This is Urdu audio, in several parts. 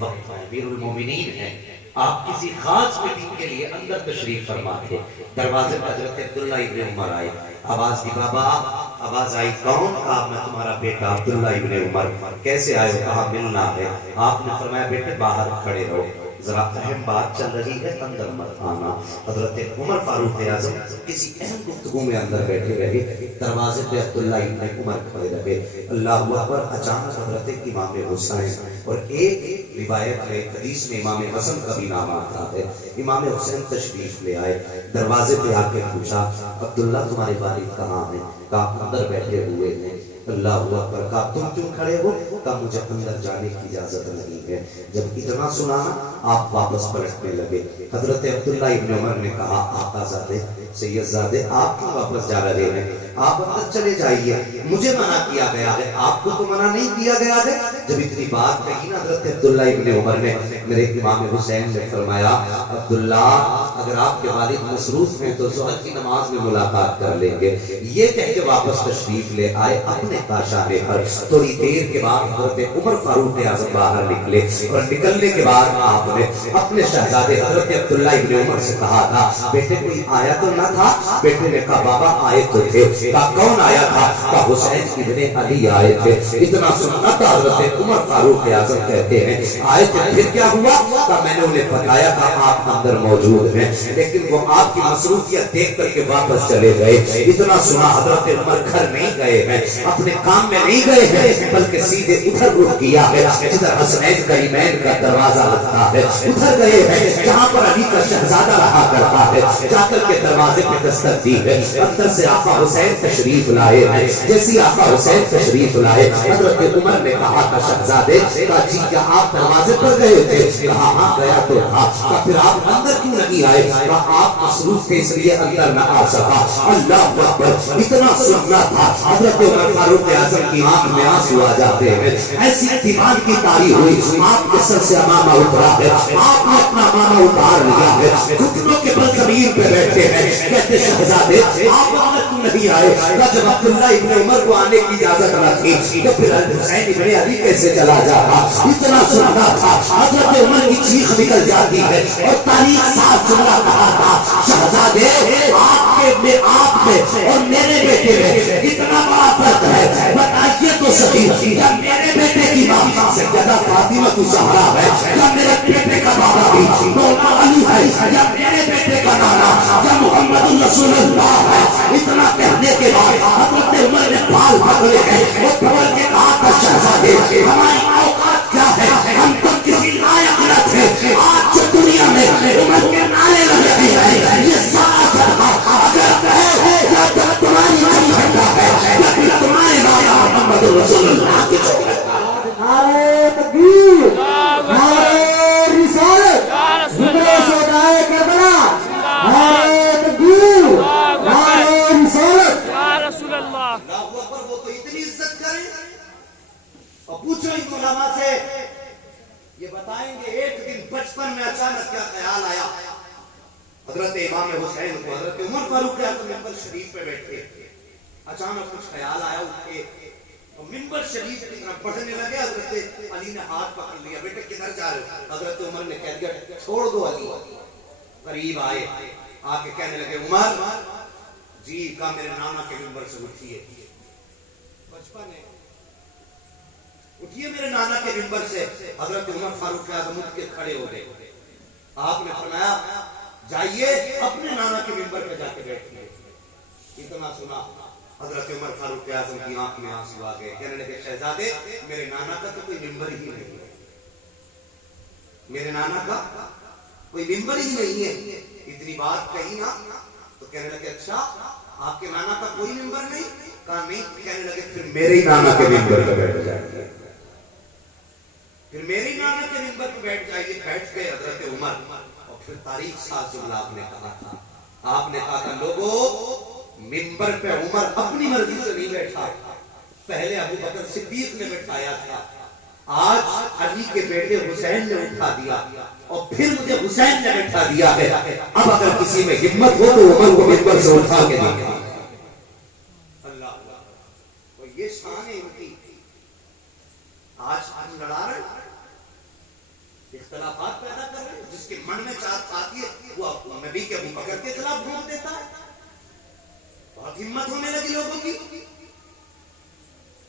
وقت امیر المومنین ہیں، آپ کسی خاص میٹنگ کے لیے اندر تشریف فرما تھے، دروازے پر حضرت عبداللہ ابن عمر آئے، آواز دی بابا، آواز آئی کون؟ کہا میں تمہارا بیٹا عبداللہ ابن عمر، کیسے آئے؟ کہا ملنا ہے۔ آپ نے فرمایا بیٹے باہر کھڑے رہو، ذرا اہم بات چل رہی ہے، اندر مت آنا۔ حضرت عمر فاروق اعظم کسی اہم گفتگو میں اندر بیٹھے رہے، دروازے پہ عبداللہ ابن عمر کھڑے رہے۔ اللہ اکبر، اچانک حضرت امام حسین، اور ایک روایت میں حدیث میں امام حسن کا بھی نام آتا ہے، امام حسین تشریف لے آئے، دروازے پہ آ کے پوچھا عبداللہ تمہارے والد کہاں ہیں؟ کہا اندر بیٹھے ہوئے ہیں۔ اللہ اکبر، کہا تم کیوں کھڑے ہو؟ کہا مجھے اندر جانے کی اجازت نہیں ہے۔ جب اتنا سنا آپ واپس پلٹنے لگے۔ حضرت عبداللہ ابن عمر نے کہا آقا زادے، سید زادے، آپ کیوں واپس جا رہے ہیں؟ آپ اندر چلے جائیے، مجھے منع کیا گیا ہے، آپ کو تو منع نہیں کیا گیا ہے۔ جب اتنی بات کہی نا حضرت عبداللہ ابن عمر نے، میرے امام حسین نے فرمایا عبداللہ اگر آپ کے والد مصروف ہیں تو ظہر کی نماز میں ملاقات کر لیں گے۔ یہ کہہ کے واپس تشریف لے آئے اپنے کاشانے پر۔ تھوڑی دیر کے بعد حضرت عمر فاروق اعظم باہر نکلے، اور نکلنے کے بعد آپ نے اپنے شہزادے حضرت عبداللہ ابن عمر سے کہا تھا بیٹے کوئی آیا تو نہ تھا؟ بیٹے نے کہا بابا آئے تو تھے۔ کہا کون آیا تھا؟ کہا حسین ابن علی آئے تھے۔ اتنا سننا تھا حضرت عمر فاروق اعظم کہتے ہیں آئے تھے، پھر کیا ہوا؟ کہا میں نے انہیں بتایا تھا آپ اندر موجود ہیں، لیکن وہ آپ کی مصروفیت دیکھ کر کے واپس چلے گئے۔ اتنا سنا حضرت عمر گھر نہیں گئے ہیں، اپنے کام میں نہیں گئے ہیں، بلکہ سیدھے ادھر رخ کیا ہے جدھر حسنین کریمین کا دروازہ لگتا ہے، ادھر گئے ہیں جہاں پر علی کا شہزادہ رہا کرتا ہے۔ جا کر کے دروازے پہ دستک دی ہے، اندر سے آقا حسین تشریف لائے ہیں۔ جیسی آقا حسین تشریف لائے، حضرت عمر نے کہا تھا شہزادے، کہا جی کیا آپ دروازے پر گئے تھے؟ کہا ہاں گیا تو تھا۔ کہا پھر آپ اندر کیوں نہیں آئے؟ کہا آپ مصروف تھے اس لیے اندر نہ آ سکا۔ اللہ اکبر، اتنا سننا تھا حضرت عمر فاروق اعظم کی آنکھ میں آنسو آ جاتے ہیں۔ ایسی دیوان کی تاری ہوئی، آپ کے سر سے امامہ اترا ہے، آپ نے اپنا امامہ اتار لیا ہے، گھٹنوں کے بل زمین پہ بیٹھے ہیں، کہتے شہزادے آپ اندر کیوں نہیں آئے؟ جب عبداللہ ابن عمر کو آنے کی اجازت نہ تھی تو پھر حسین ابن علی کیسے چلا جاتا؟ اتنا سننا تھا حضرت عمر کی چیخ نکل جاتی ہے، اور تاریخ صاحب جملہ کہا تھا شہزادے آپ میں اور میرے بیٹے میں اتنا بڑا فرق ہے، بتائیے تو صحیح، جب میرے بیٹے کی ماں سیدہ فاطمہ الزہرا ہے، جب میرے بیٹے کا بابا بھی مولا علی ہے، جب میرے بیٹے کا نانا جب محمد رسول اللہ ہے، اتنا کہنے کے بعد حضرت عمر نے بال پکڑے ہیں اور پکڑ کے کہا تھا شہزادے ہماری اوقات کیا ہے، ہم تو کسی لائق نہ تھے، آج جو دنیا میں عمر کے نعرے لگ رہے ہیں یہ سارا صدقہ اگر ہے یا تمہاری نہیں ہٹا ہے یا پھر تمہارے نانا محمد رسول اللہ کے نعرہ تکبیر، نعرہ رسالت، ذکر شہدائے کربلا، نعرہ تکبیر، نعرہ رسالت۔ یا رسول اللہ، اللہ اکبر، وہ تو اتنی عزت کریں اور پوچھو ان علماء سے، یہ بتائیں گے ایک دن بچپن میں اچانک کیا خیال آیا حضرت امام حسین کو، حضرت عمر فاروق اعظم ممبر شریف پہ بیٹھے، اچانک کچھ خیال آیا اٹھے اور ممبر شریف کی طرف بڑھنے لگے۔ حضرت علی نے ہاتھ پکڑ لیا، بیٹے کدھر جا رہے ہو؟ حضرت عمر نے کہہ دیا چھوڑ دو علی۔ قریب آئے، آ کے کہنے لگے عمر جی کا میرے نانا کے ممبر سے اٹھیے، بچپن ہے، اٹھیے میرے نانا کے ممبر سے۔ حضرت عمر فاروق اعظم اٹھ کے کھڑے ہو گئے، آپ نے فرمایا جائیے اپنے نانا کے ممبر پہ جا کے بیٹھیے۔ اتنا سنا حضرت عمر فاروق اعظم کی آنکھ میں آنسو آ گئے، کہنے لگے شہزادے میرے نانا کا تو کوئی ممبر ہی نہیں ہے، میرے نانا کا کوئی ممبر ہی نہیں ہے۔ اتنی بات کہی نا تو کہنے لگے اچھا آپ کے نانا کا کوئی ممبر نہیں؟ کہا نہیں۔ کہنے لگے پھر میرے ہی نانا کے ممبر پہ بیٹھ جائیے، پھر میرے ہی نانا کے ممبر پہ بیٹھ جائیے۔ بیٹھ گئے حضرت عمر، اور پھر تاریخ ساز جملہ آپ نے کہا تھا، آپ نے کہا تھا لوگوں ممبر پہ عمر اپنی مرضی سے نہیں بیٹھا، پہلے ابو بکر صدیق نے بٹھایا تھا، آج علی کے بیٹے حسین نے اٹھا دیا اور پھر مجھے حسین نے بٹھا دیا ہے، اب اگر کسی میں ہمت ہو تو عمر کو ممبر سے اٹھا کے دیکھا۔ اللہ یہ شان ہے ان کی، آج ہم لڑا رہے ہیں اختلافات پیدا کر رہے ہیں. جس کے من میں چاہت آتی ہے وہ نبی کے ابو بکر کے خلاف بھونک دیتا ہے. بہت ہمت ہونے لگی لوگوں کی.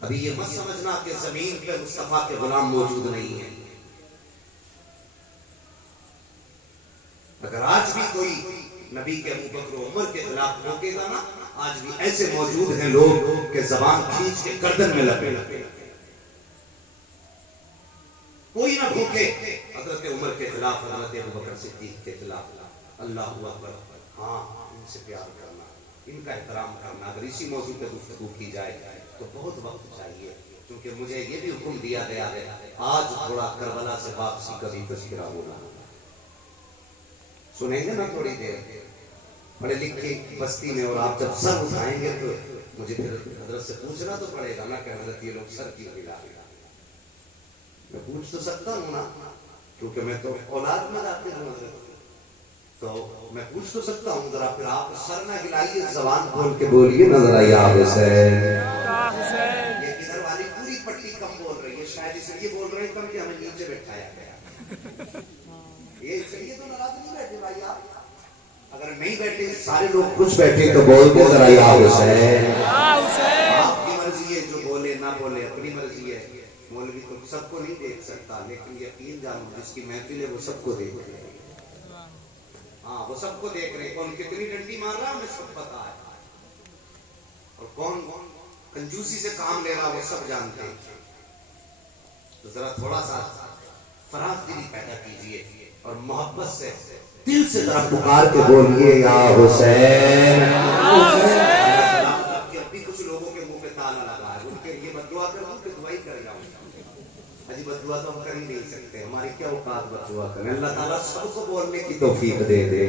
ابھی یہ مت سمجھنا کہ زمین پہ مصطفیٰ کے غلام موجود نہیں ہیں. اگر آج بھی کوئی نبی کے ابو بکر و عمر کے خلاف بھونکے گا نا، آج بھی ایسے موجود ہیں لوگ کہ زبان کھینچ کے گردن میں لپیٹے. کوئی نہ بھوکے حضرت عمر کے خلاف، حضرت ابو بکر صدیق کے خلاف. اللہ اکبر. ہاں، ان سے پیار کرنا، ان کا احترام کرنا. اگر اسی موضوع پہ گفتگو کی جائے تو بہت وقت چاہیے، کیونکہ مجھے یہ بھی حکم دیا گیا ہے آج تھوڑا کربلا سے واپسی کا بھی تذکرہ ہونا. سنیں گے نا تھوڑی دیر؟ پڑھے لکھے بستی میں، اور آپ جب سر اٹھائیں گے تو مجھے پھر حضرت سے پوچھنا تو پڑے گا نا کہ حضرت یہ لوگ سر کیوں ہلا رہے ہیں. میں پوچھ تو سکتا ہوں نا، کیونکہ میں تو اولاد میں داخل ہوں حضرت، تو میں پوچھ تو سکتا ہوں. ذرا پھر آپ سر نہ ہلائیے، زبان کھول کے بولیے نا ذرا یا حسین. یہ ادھر والی پوری پٹی کم بول رہی ہے، شاید اس لیے بول رہے ہیں کم کہ ہمیں نیچے بیٹھایا گیا. یہ چلیے تو ناراض نہیں بیٹھے بھائی آپ. اگر نہیں بیٹھے سارے لوگ کچھ بیٹھے تو بول دے ذرا یا حسین. آپ کی مرضی ہے، جو بولے نہ بولے اپنی مرضی ہے. مولوی تو سب کو نہیں دیکھ سکتا، لیکن یقین جانو جس کی محفل ہے وہ سب کو دیکھ رہے ہیں. ہاں، وہ سب کو دیکھ رہے ہیں. کون کتنی ڈنڈی مار رہا ہے ہمیں سب پتا ہے، اور کون کنجوسی سے کام لے رہا وہ سب جانتے ہیں. تو ذرا تھوڑا سا فراز دلی پیدا کیجئے اور محبت سے دل سے ذرا پکار کے بولیے یا حسین. ابھی کچھ لوگوں کے منہ پہ تالا لگا ہے، ان کے لیے بددعا کروں کہ دعائی کر جاؤں. اجی بددعا تو ہم کر ہی نہیں سکتے، ہماری کیا اوقات بددعا کریں. اللہ تعالیٰ سب کو بولنے کی توفیق دے دے.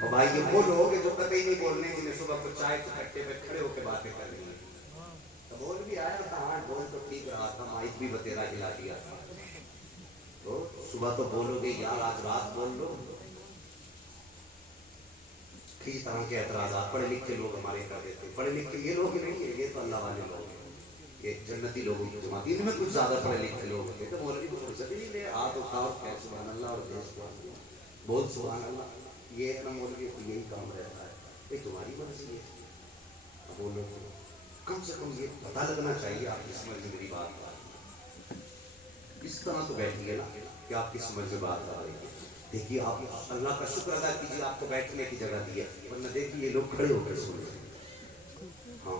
اور بھائی یہ وہ لوگ ہیں جو قطعی نہیں بولنے، جنہیں صبح کو چائے کے کٹے پہ کھڑے ہو کے باتیں کر رہی ہیں. بول بھی آیا تھا، ہاں بول تو ٹھیک رہا تھا، مائک بھی بتیرا ہلا دیا تھا. تو صبح تو بولو گے یار آج رات بول لو. کسی طرح کے اعتراضات پڑھے لکھے لوگ ہمارے کر دیتے. پڑھے لکھے یہ لوگ ہی نہیں ہیں، یہ تو اللہ والے لوگ ہیں، یہ جنتی لوگوں کی جماعت. ان میں کچھ زیادہ پڑھے لکھے لوگ ہوتے تو مولوی کو فرصت ہی نہیں دے. ہاتھ اٹھاؤ کہ سبحان اللہ اور دے سبحان اللہ، بول سبحان اللہ. یہ اتنا مولوی کو یہی کام رہتا ہے. یہ تمہاری مرضی ہے، بولو. کم سے کم یہ پتہ لگنا چاہیے آپ کی سمجھ میں میری بات. اس طرح تو بیٹھیے نا کہ آپ کی سمجھ میں بات آ رہی ہے. دیکھیے آپ اللہ کا شکر ادا کیجیے آپ کو بیٹھنے کی جگہ دی ہے، ورنہ دیکھیے یہ لوگ کھڑے ہو کر سن رہے ہیں. ہاں،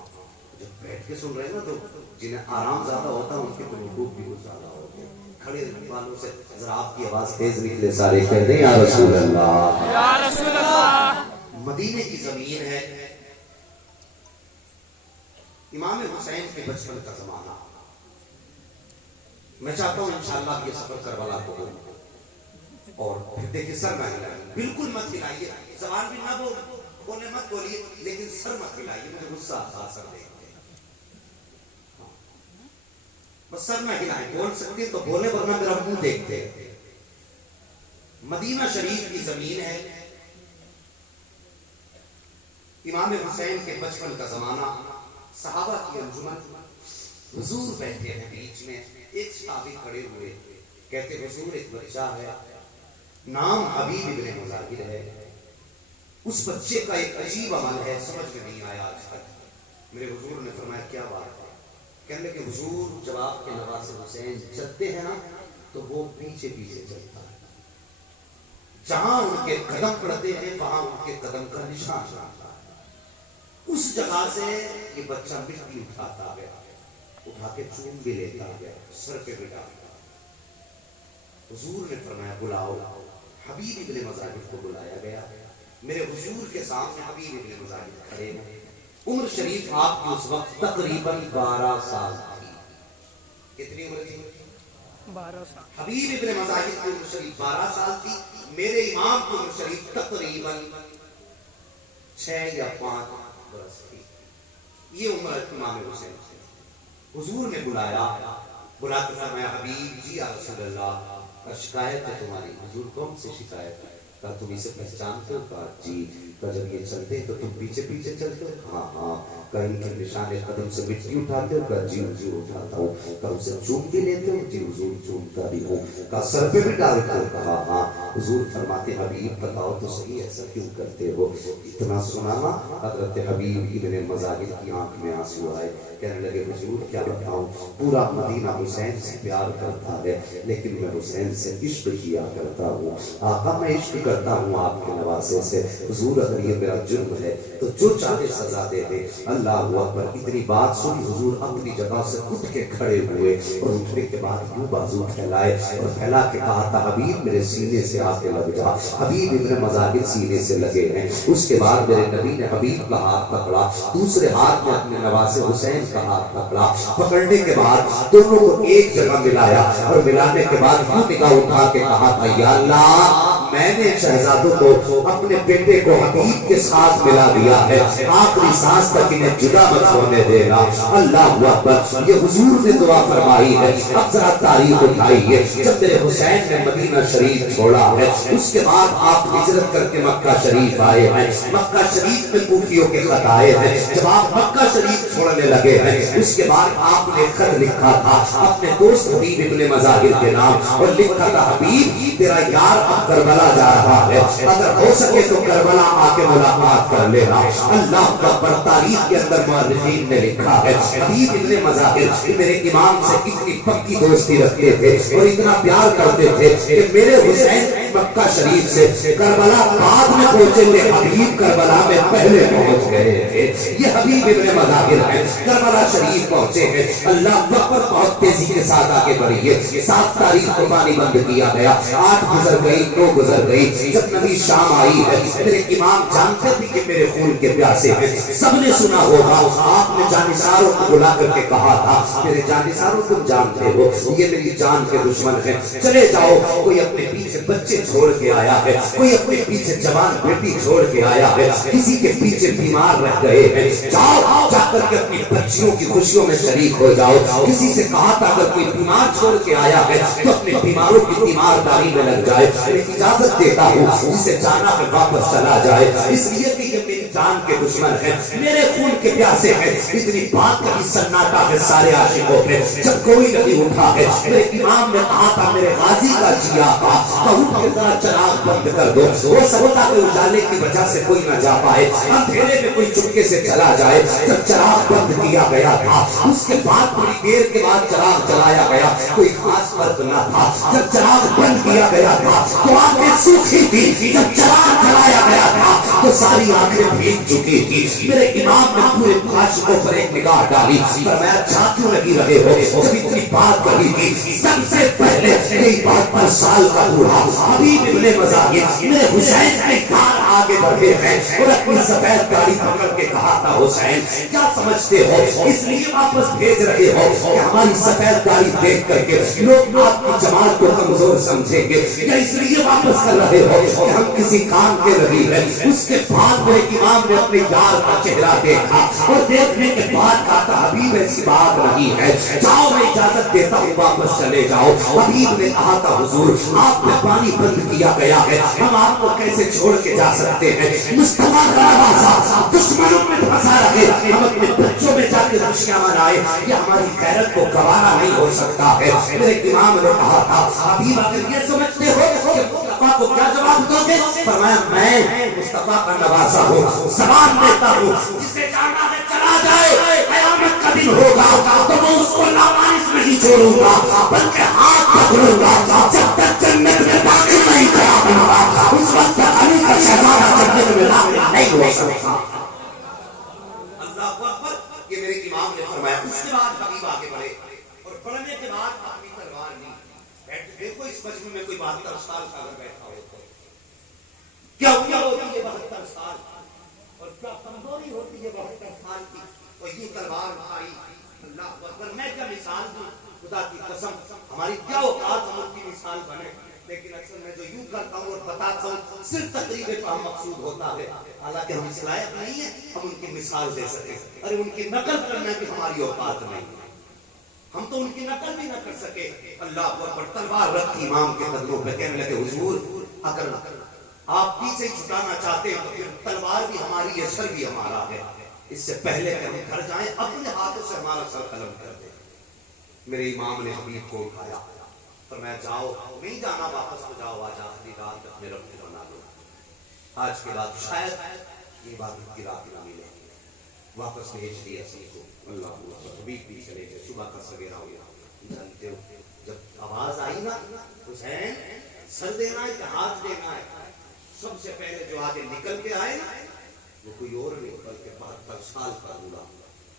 جب بیٹھ کے سن رہے ہیں نا تو جنہیں آرام زیادہ ہوتا ہے ان کے تو رکوع بھی کچھ زیادہ ہوتے ہیں. کھڑے رہنے والوں سے ذرا آپ کی آواز تیز نکلے، سارے کہہ دیں یا رسول اللہ. یا رسول اللہ. مدینے کی زمین ہے، امام حسین کے بچپن کا زمانہ. میں چاہتا ہوں انشاءاللہ یہ سفر کربلا کو ہو. اور پھر دیکھیے سر نہ ہلائیے، بالکل مت ہلائیے. زبان بھی نہ بولے مت بولیے، لیکن سر مت ہلائیے. مجھے غصہ آتا سر دیکھ کے. بس سر نہ ہلائیں. بول سکتے تو بولے، ورنہ میرا منہ دیکھتے. مدینہ شریف کی زمین ہے، امام حسین کے بچپن کا زمانہ. صحابہ کی انجمن، حضور بیٹھے ہیں بیچ میں. ایک صحابی کھڑے ہوئے کہتے حضور ایک بچہ ہے، نام حبیب ابن مظاہر ہے. اس بچے کا ایک عجیب عمل ہے، سمجھ میں نہیں آیا آج تک. میرے حضور نے فرمایا کیا بات ہے؟ کہنے کہ حضور جب آپ کے نواسے حسین چلتے ہیں نا تو وہ پیچھے پیچھے چلتا ہے. جہاں ان کے قدم پڑتے ہیں وہاں ان کے قدم کا نشان رہتا ہے. اس جگہ سے یہ بچہ مٹی اٹھاتا گیا، اٹھا کے چوم بھی لیتا گیا، سر پہ بٹھا. حضور نے فرمایا بلاؤ. حبیب ابن مظاہر کو بلایا گیا. میرے حضور کے سامنے حبیب ابن مظاہر کھڑے ہیں. عمر شریف آپ کی اس وقت تقریباً 12 سال تھی. کتنی عمر تھی؟ 12 سال. حبیب ابن مظاہر کی عمر شریف 12 سال تھی. میرے امام کی عمر شریف تقریباً 6 یا 5 برس تھی. یہ عمر امام حسین. حضور نے بلایا، بلا کے فرمایا حبیب جی یا رسول اللہ، شکایت ہے تمہاری. حضور کون سی شکایت ہے؟ کہا تم اسے پہچانتے ہو؟ کہا جی۔ کہا جب یہ چلتے تو تم پیچھے پیچھے چلتے ہو؟ ہاں ہاں۔ کہا ان کے نشان قدم سے مٹی اٹھاتے ہو؟ کہا جی حضور اٹھاتا ہوں۔ کہا اسے چوم بھی لیتے ہو؟ جی حضور چومتا بھی ہوں۔ کہا سر پہ بھی ڈالتے ہو؟ کہا ہاں۔ حضور فرماتے حبیب بتاؤ تو صحیح ایسا کیوں کرتے ہو؟ اتنا سنانا حضرت حبیب ابن مزاحم کی آنکھ میں آنسو آئے، کہنے لگے حضور کیا بتاؤں، پورا مدینہ حسین سے پیار کرتا ہے لیکن میں حسین سے عشق کیا کرتا ہوں۔ آقا میں عشق کرتا ہوں آپ کے نواسے سے، حضور اگر یہ میرا جرم ہے تو جو چاہے سزا دے دے۔ اللہ اکبر۔ اتنی بات سنی حضور اپنی جگہ سے اٹھ کے کھڑے ہوئے اور اٹھنے کے بعد یوں بازو پھیلائے اور پھیلا کے کہا تھا حبیب میرے سینے سے آ کے لگ جا۔ حبیب ابن مزاحم سینے سے لگے ہیں۔ اس کے بعد میرے نبی نے حبیب کا ہاتھ پکڑا، دوسرے ہاتھ میں اپنے نواسے حسین کا ہاتھ پکڑا، پکڑنے کے بعد دونوں کو ایک جگہ ملایا اور ملانے کے بعد یوں نگاہ اٹھا کے کہا تھا یا اللہ میں نے شہزادوں کو اپنے بیٹے کو حبیب کے ساتھ ملا دیا ہے، آخری سانس تک انہیں جدا مت ہونے دینا۔ اللہ اکبر۔ یہ حضور نے دعا فرمائی ہے۔ اب ذرا تاریخ اٹھائیے، جب میرے حسین نے مدینہ شریف چھوڑا ہے اس کے بعد آپ ہجرت کر کے مکہ شریف آئے ہیں، مکہ شریف میں کوفیوں کے خط آئے ہیں۔ جب آپ مکہ شریف چھوڑنے لگے ہیں اس کے بعد آپ نے خط لکھا تھا اپنے دوست حبیب ابن مزاحم کے نام اور لکھا تھا حبیب تیرا یار اب کربلا جا رہا ہے، اگر ہو سکے تو کربلا آ کے ملاقات کر لینا۔ اللہ اکبر۔ تاریخ کے اندر مورخین نے لکھا ہے حبیب ابن مزاحم میرے امام سے اتنی پکی دوستی رکھتے تھے اور اتنا پیار کرتے تھے کہ میرے حسین مکہ شریف سے کربلا بعد میں پہنچے تھے، حبیب کربلا میں پہلے پہنچ گئے تھے۔ یہ حبیب ابن مزاحم ہے، کربلا شریف پہنچے ہیں۔ اللہ اکبر۔ بہت تیزی کے ساتھ آگے بڑھیے۔ 7 تاریخ کو پانی بند کیا گیا، 8 گزر گئی، 9 گزر گئی۔ جب نبی شام آئی ہے میرے امام جانتے تھے کہ میرے خون کے پیاسے ہیں۔ سب نے سنا ہوگا آپ نے جانثاروں کو بلا کر کے کہا تھا میرے جانثاروں تم جانتے ہو یہ میری جان کے دشمن ہیں، چلے جاؤ۔ کوئی اپنے پیچھے بچے چھوڑ کے آیا ہے، کوئی اپنے پیچھے جوان بیٹی چھوڑ کے آیا ہے، کسی کے پیچھے بیمار رہ گئے ہیں، جاؤ جا کر کے اپنی بچیوں کی خوشیوں میں شریک ہو جاؤ۔ کسی سے کہا تھا اگر کوئی بیمار چھوڑ کے آیا ہے تو اپنے بیماروں کی بیمارداری میں لگ جائے۔ میں اجازت دیتا ہوں جسے جانا ہے واپس چلا جائے، اس لیے کہ یہ میری جان کے دشمن ہیں، میرے خون کے پیاسے ہیں۔ اتنی بات کہی، سناٹا ہے سارے عاشقوں پہ، جب کوئی نہیں اٹھا ہے۔ میرے امام نے کہا تھا میرے غازی کا جیا تھا بہت کے ذرا چراغ بند کر دو، وہ سمجھتا کہ اجالے کی وجہ سے کوئی نہ جا پائے، اندھیرے میں کوئی چپکے سے چلا جائے۔ جب چراغ بند کیا گیا تھا اس کے بعد تھوڑی دیر کے بعد چراغ جلایا گیا، کوئی خاص فرق نہ تھا۔ جب چراغ بند کیا گیا تھا تو آنکھیں سوکھی تھی، جب چراغ جلایا گیا تھا تو ساری آنکھیں بھیگ چکی تھی۔ میرے امام نے پورے عاشقوں پر ایک نگاہ ڈالی، فرمایا چھا کیوں لگی رہے ہو؟ جب اتنی بات کہی تھی سب سے پہلے یہی بات پر سال کا بوڑھا حبیب ابن مزاحم میرے حسین کے کار آگے بڑھے ہیں اور اپنی سفید گاڑی پکڑ کے کہا تھا حسین کیا سمجھتے ہو اس لیے واپس بھیج رہے ہو کہ ہماری سفید گاڑی دیکھ کر کے لوگ آپ کی جماعت کو کمزور سمجھیں گے، یا اس لیے واپس کر رہے ہو کہ ہم کسی کام کے نہیں ہیں؟ اس کے بعد میرے امام نے اپنے یار کا چہرہ دیکھا اور دیکھنے کے بعد کہا تھا حبیب ایسی بات نہیں ہے، جاؤ میں اجازت دیتا ہوں واپس چلے جاؤ۔ حبیب نے کہا تھا حضور آپ نے پانی بند کیا گیا ہے، ہم آپ کو کیسے چھوڑ کے جا سکتے ہیں؟ مصطفیٰ کا نواسا دشمنوں میں پھنسا رہے، ہم اپنے بچوں میں جا کے خوشیاں منائے، یہ ہماری غیرت کو گوارا نہیں ہو سکتا ہے۔ میرے امام نے کہا تھا حبیب اگر یہ سمجھتے ہو کہ مصطفیٰ کو کیا جواب دو گے؟ فرمایا میں مصطفیٰ کا نواسا ہوں، زبان دیتا ہوں جسے جانا ہے چلا جائے، قیامت کا دن ہوگا تو میں اس کو لامانس نہیں چھوڑوں گا بلکہ ہاتھ پکڑوں گا، جب تک جنت میں داخل نہیں کرا دوں گا اس وقت تک علی کا شہزادہ جنت میں داخل نہیں ہو سکتا۔ اللہ اکبر۔ یہ میرے امام نے فرمایا۔ اس کے بعد حبیب آگے بڑھے اور بڑھنے کے بعد اپنی تلوار لی، دیکھو اس مجمع میں کوئی 72 سال کا اگر بیٹھا ہو تو کیا عمر ہوتی ہے 72 سال اور کیا کمزوری ہوتی ہے 72 سال کی، اور یہ تلوار اٹھائی۔ اللہ اکبر۔ میں کیا مثال دوں، خدا کی قسم ہماری کیا اوقات ہم ان کی مثال بنے، لیکن اکثر میں جو یوں کرتا ہوں اور بتاتا ہوں صرف تقریب کا مقصود ہوتا ہے، حالانکہ ہم اس لائق نہیں ہیں ہم ان کی مثال دے سکیں، اور ان کی نقل کرنا بھی ہماری اوقات نہیں، ہم تو ان کی نقل بھی نہ کر سکے۔ اللہ اکبر۔ تلوار رکھی امام کے قدموں پہ، کہنے لگے حضور اگر آپ پیچھے چھٹانا چاہتے ہیں تو پھر تلوار بھی ہماری ہے، سر بھی ہمارا ہے، اس سے پہلے کہ ہم گھر جائیں اپنے ہاتھوں سے ہمارا سر قلم کر دیں۔ میرے امام نے حبیب کو اٹھایا، فرمایا جاؤ، نہیں جانا واپس ہو جاؤ، آج آخری رات اپنے رب کو بنا لو، آج کے بعد شاید یہ عبادت کی رات نہ ملے۔ واپس بھیج دیا اسی کو، اللہ اللہ، حبیب بھی چلے گئے، صبح کا سویرا ہو گیا۔ جانتے ہو جب آواز آئی نا حسین سر دینا ہے کہ ہاتھ دینا ہے، سب سے پہلے جو آگے نکل کے آئے نا وہ کوئی اور نہیں بلکہ 72 سال کا بوڑھا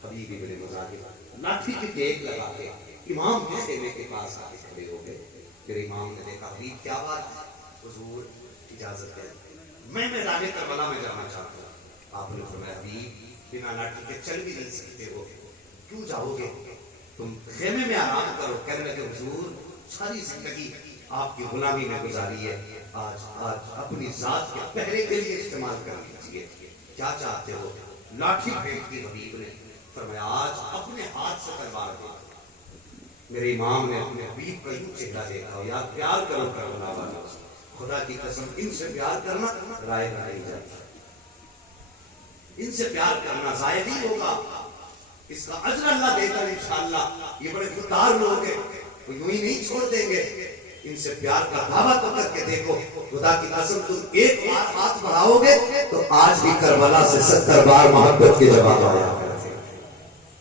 حبیب ابن مظاہر لاٹھی کی ٹیک لگا کے امام کے خیمے کے پاس آ کے کھڑے ہو گئے۔ پھر امام نے دیکھا حبیب کیا بات ہے؟ حضور اجازت ہے، میں میدان کربلا میں جانا چاہتا ہوں۔ آپ نے فرمایا حبیب بنا لاٹھی کے چل بھی نہیں سکتے ہو، کیوں جاؤ گے؟ تم خیمے میں آرام کرو۔ کہنے لگے حضور ساری زندگی آپ کی غلامی میں گزاری ہے، آج اپنی ذات کے پہرے کے لیے استعمال کر لیجیے، کیا چاہتے ہو؟ لاٹھی پھینک دی حبیب نے، فرمایا آج اپنے ہاتھ سے تلوار دے۔ میرے امام نے اپنے حبیب کا یوں چہرہ دیکھا، یار پیار کرو کربلا والوں سے، خدا کی قسم ان سے پیار کرنا رائے گا نہیں جاتا، ان سے پیار کرنا ضائع نہیں ہوگا، اس کا اجر اللہ دے گا انشاءاللہ۔ یہ بڑے خوددار لوگ ہیں، وہ یوں ہی نہیں چھوڑ دیں گے، ان سے پیار کا دعویٰ تو کر کے دیکھو، خدا کی قسم تم ایک بار ہاتھ بڑھاؤ گے تو آج بھی کربلا سے 70 بار محبت کے جواب آیا۔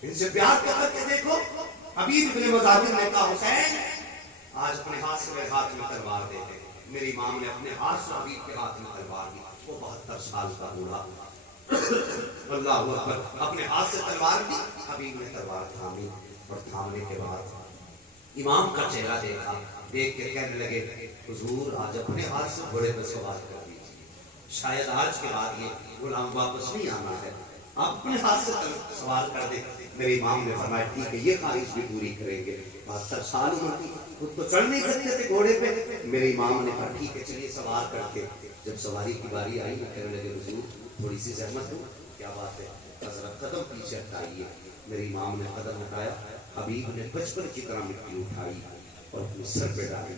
ان سے پیار کر کے دیکھو۔ حبیب ابن مظاہر نے کہا حسین آج اپنے ہاتھ سے میرے ہاتھ میں تلوار دے دے۔ میری امام نے اپنے ہاتھ سے حبیب کے ہاتھ میں تلوار دی، وہ 72 سال کا بوڑھا اللہ اکبر اپنے ہاتھ سے تلوار دی، حبیب نے تلوار تھامی، اور تھامنے کے بعد امام کا چہرہ دیکھا، دیکھ کے کہنے لگے حضور آج اپنے ہاتھ سے گھوڑے پر سوار کر دیجیے، شاید آج کے بعد یہ غلام واپس نہیں آنا ہے، آپ اپنے ہاتھ سے سوار کر دیں۔ میرے امام نے فرمایا ٹھیک ہے، یہ خواہش بھی پوری کریں گے۔ 72 سال عمر کی، خود تو چڑھ نہیں سکتے تھے گھوڑے پہ، میرے امام نے کہا ٹھیک ہے چلیے سوار کر کے۔ جب سواری کی باری آئی میں کہنے لگے حضور تھوڑی سی زحمت ہو، کیا بات ہے؟ حضرت قدم پیچھے ہٹائیے۔ میرے امام نے قدم ہٹایا، حبیب نے بچپن کی طرح مٹی اٹھائی اور اپنے سر پہ ڈالی،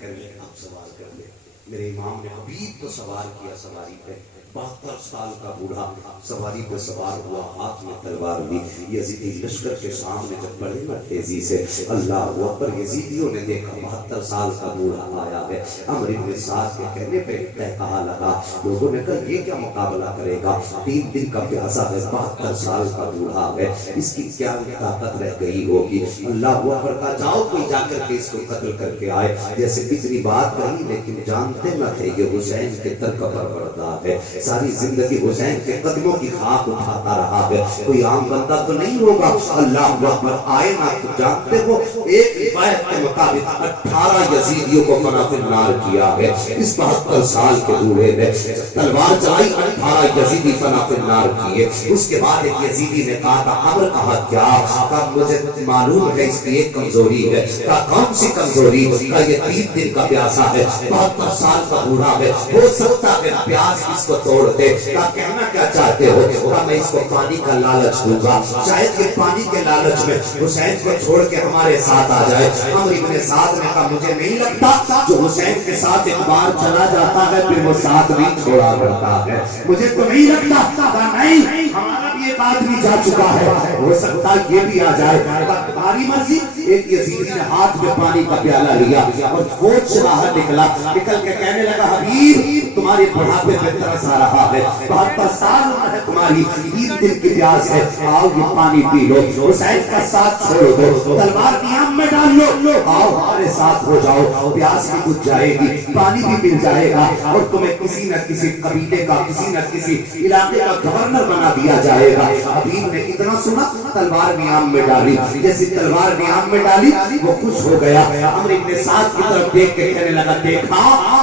کہنے لگے اب سوار کر دے۔ میرے امام نے حبیب کو سوار کیا سواری پہ، 72 سال کا بوڑھا سواری پہ سوار ہوا، ہاتھ میں تلوار لی۔ یزیدی لشکر کے سامنے جب بڑے نا تیزی سے اللہ اکبر، یزیدیوں نے دیکھا 72 سال کا بوڑھا آیا ہے۔ عمر بن سعد کے کہنے پہ کہا لگا، لوگوں نے کہا یہ کیا مقابلہ کرے گا، 3 دن کا پیاسا ہے، 72 سال کا بوڑھا ہے، اس کی کیا طاقت رہ گئی ہوگی؟ اللہ اکبر کا جاؤ کوئی جا کر کے اس کو قتل کر کے آئے۔ جیسے کتنی بات کہی لیکن جانتے نہ تھے یہ حسین کے در کا پروردگار ہے، ساری زندگی حسین کے قدموں کی خاک اٹھاتا رہا ہے، کوئی عام بندہ تو نہیں ہوگا۔ اللہ اکبر آئے نا تو جانتے ہو ایک روایت کے مطابق 18 یزیدیوں کو فنا فی النار کیا ہے۔ اس 72 سال کے بوڑھے نے تلوار چلائی، 18 یزیدی فنا فی النار کیے۔ اس کے بعد ایک یزیدی نے کہا تھا عمر کہا کیا؟ کہا مجھے معلوم ہے اس کی ایک کمزوری ہے۔ کہا کون سی کمزوری؟ کہا یہ 3 دن کا پیاسا ہے، 72 سال کا بوڑھا ہے، ہو سکتا ہے پیاس اس کو توڑ دے۔ کہا کہنا کیا چاہتے ہو؟ کہا میں اس کو پانی کا لالچ دوں گا، شاید یہ پانی کے لالچ میں حسین کو چھوڑ کے ہمارے ساتھ آ جائے۔ عمر بن سعد نے کہا مجھے نہیں لگتا، جو حسین کے ساتھ ایک بار چلا جاتا ہے پھر وہ ساتھ نہیں چھوڑا کرتا ہے، مجھے تو نہیں لگتا۔ کہا نہیں، ہمارا بھی ایک آدمی جا چکا ہے، ہو سکتا یہ بھی آ جائے۔ تمہاری مرضی۔ ایک یزیدی نے ہاتھ میں پانی کا پیالہ لیا اور فوج سے باہر نکلا، نکل کے کہنے لگا حبیب تمہارے بڑھاپے پہ ترس آ رہا ہے، 72 سال عمر ہے تمہاری، 3 دن کی پیاس ہے، آؤ یہ پانی پی لو، حسین کا ساتھ چھوڑ دو، تلوار نیام میں ڈال لو، آؤ ہمارے ساتھ ہو جاؤ، پیاس بھی بجھ جائے گی، پانی بھی مل جائے گا، اور تمہیں کسی نہ کسی قبیلے کا، کسی نہ کسی علاقے کا گورنر بنا دیا جائے گا۔ حبیب نے اتنا سنا، تلوار نیام میں ڈالی، جیسے تلوار نیام میں ڈالی وہ خوش ہو گیا۔ عمر بن سعد کی طرف دیکھ کے کہنے لگا دیکھا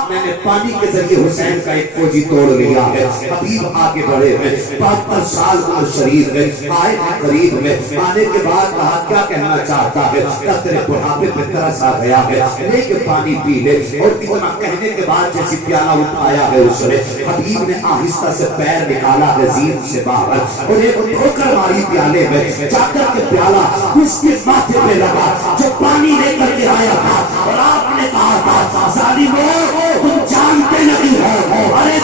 میں نے پانی کے ذریعے حسین کا ایک فوجی توڑ لیا ہے۔ حبیب آگے بڑھے ہیں، 72 سال عمر شریف ہے، آئے ہیں قریب میں، آنے کے بعد کہا کیا کہنا چاہتا ہے؟ کیا تیرے بڑھاپے پہ ترس آ گیا ہے، لے کے پانی پی لے۔ اور اتنا کہنے کے بعد جیسی پیالہ اٹھایا ہے اس نے، حبیب نے آہستہ سے پیر نکالا ہے زین سے باہر اور ایک ٹھوکر ماری پیالے میں، جا کر کے پیالہ اس کے ماتھے پہ لگا جو پانی لے کر کے آیا تھا، اور آپ نے کہا تھا ظالموں تم جانتے نہیں ہو، ارے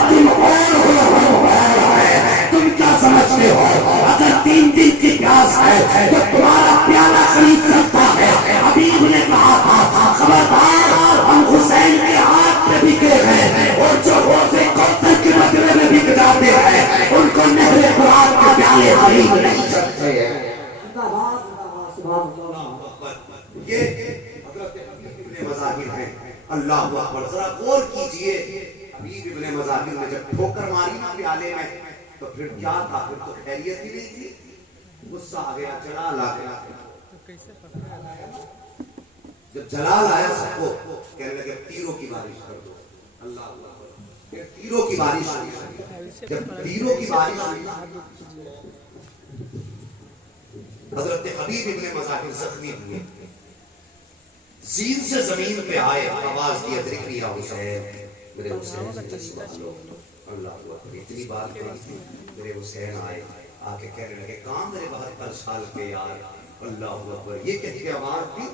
اللہ اکبر، ذرا غور کیجئے، حبیب ابن مظاہر نے جب ٹھوکر ماری نا پیالے میں تو پھر کیا تھا؟ پھر تو خیریت ہی نہیں تھی، غصہ آ گیا، جلال آ گیا۔ جب جلال آیا سب کو کہنے لگے تیروں کی بارش کر دو، اللہ اکبر، پھر تیروں کی بارش ہوئی۔ جب تیروں کی بارش ہوئی حضرت حبیب ابن مظاہر زخمی ہوئے، زین سے زمین پہ آئے، آواز دی ادرک یا حسین، میرے حسین سے سبحان اللہ، اللہ اکبر، اتنی بات کہی تھی، میرے حسین آئے، آ کے کہنے لگے کہاں میرے 72 سال کے یار، اللہ اکبر، یہ کہہ کے آواز دی،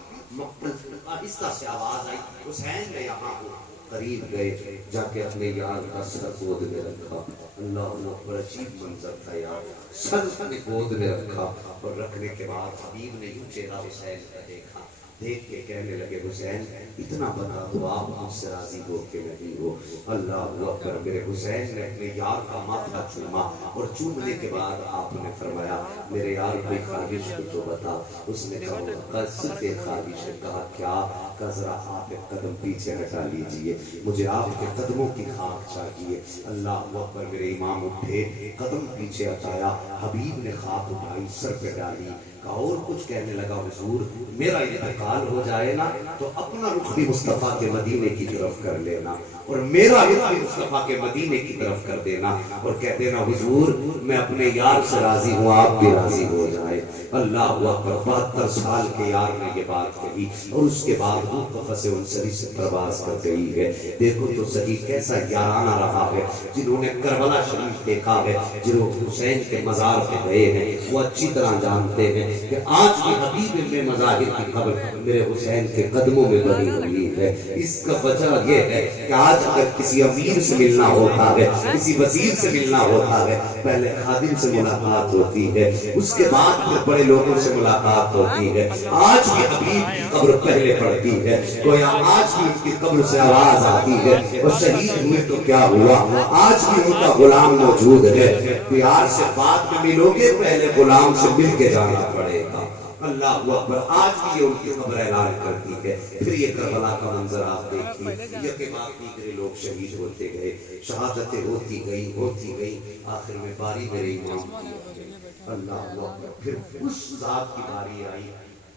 آہستہ سے آواز آئی، حسین میں یہاں ہوں، قریب گئے، جا کے اپنے یار کا سر گود میں رکھا، اللہ اکبر، عجیب منظر تھا یار، سر اپنے گود میں رکھا، اور رکھنے کے بعد حبیب نے یوں چہرہ حسین کا دیکھا، دیکھ کے کہنے لگے حسین اتنا بتا تو آپ مجھ سے راضی ہو کے نہیں ہو، اللہ اکبر، میرے حسین نے اپنے یار کا ماتھا چوما، اور چومنے کے بعد آپ نے فرمایا میرے یار کوئی خواہش کو تو بتا، اس نے کہا صرف ایک خواہش ہے، کہا کیا؟ کہ ذرا آپ ایک قدم پیچھے ہٹا لیجئے، مجھے آپ کے قدموں کی خاک چاہیے، اللہ اکبر، میرے امام اٹھے، قدم پیچھے ہٹایا، حبیب نے خاک اٹھائی، سر پہ ڈالی، اور کچھ کہنے لگا حضور میرا انتقال ہو جائے نا تو اپنا رخ بھی مصطفیٰ کے مدینے کی طرف کر لینا، اور میرا رخ بھی مصطفیٰ کے مدینے کی طرف کر دینا، اور کہہ دینا حضور میں اپنے یار سے راضی ہوں، آپ بھی راضی ہو جائے، اللہ اکبر۔ 72 سال کے یار نے یہ بات کہی، اور اس کے بعد وہ قفس انصری سے پرواز کر گئی ہے۔ دیکھو تو صحیح کیسا یارانہ رہا ہے، جنہوں نے کربلا شریف دیکھا ہے، جنہوں حسین کے مزار پہ گئے ہیں، وہ اچھی طرح جانتے ہیں کہ آج بھی حبیب ابن مظاہر کی قبر میرے حسین کے قدموں میں بنی ہوئی ہے۔ اس کا وجہ یہ ہے کہ آج اگر کسی امیر سے ملنا ہوتا ہے، کسی وزیر سے ملنا ہوتا ہے، پہلے خادم سے ملاقات ہوتی ہے، اس کے بعد پھر بڑے لوگوں سے ملاقات ہوتی ہے۔ آج بھی حبیب کی قبر پہلے پڑتی ہے، گویا آج بھی ان کی قبر سے آواز آتی ہے، اور شہید ہوئے تو کیا ہوا، آج بھی ان کا غلام موجود ہے، پیار سے بعد میں ملو گے، پہلے غلام سے مل کے جانا پڑے گا، اللہ اکبر۔ آج بھی یہ ان کی قبر اعلان کرتی ہے۔ پھر یہ کربلا کا منظر آپ دیکھیے، یہ کے بعد دیگرے لوگ شہید ہوتے گئے، شہادتیں ہوتی گئی، آخر میں باری میرے امام کی، اللہ اکبر۔ پھر اس ذات کی باری آئی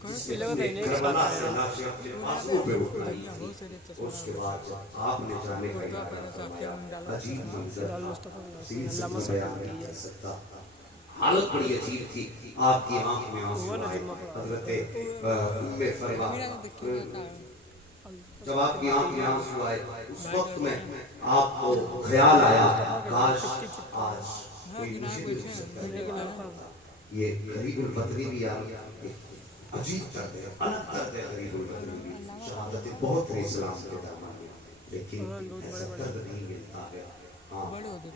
جس نے کربلا سے لاشیں اپنے پاسوں پہ اٹھائی تھی، اس کے بعد آپ نے جانے کا ارادہ فرمایا، عجیب منظر تھا، سین سے بیان نہیں کر سکتا، حالت بڑی عجیب تھی، آپ کی آنکھ میں آنسو آئے، حضرت ام فروا، جب آپ کی آنکھ میں آنسو آئے، اس وقت میں آپ کو خیال آیا کاش آج کوئی مجھے بھی ہو سکتا ہے، یہ غریب البدری بھی آ گیا، عجیب درد ہے، الگ درد ہے غریب البدری بھی، شہادت بہت ہے اسلام کے دامن میں، لیکن ایسا درد نہیں ملتا ہے،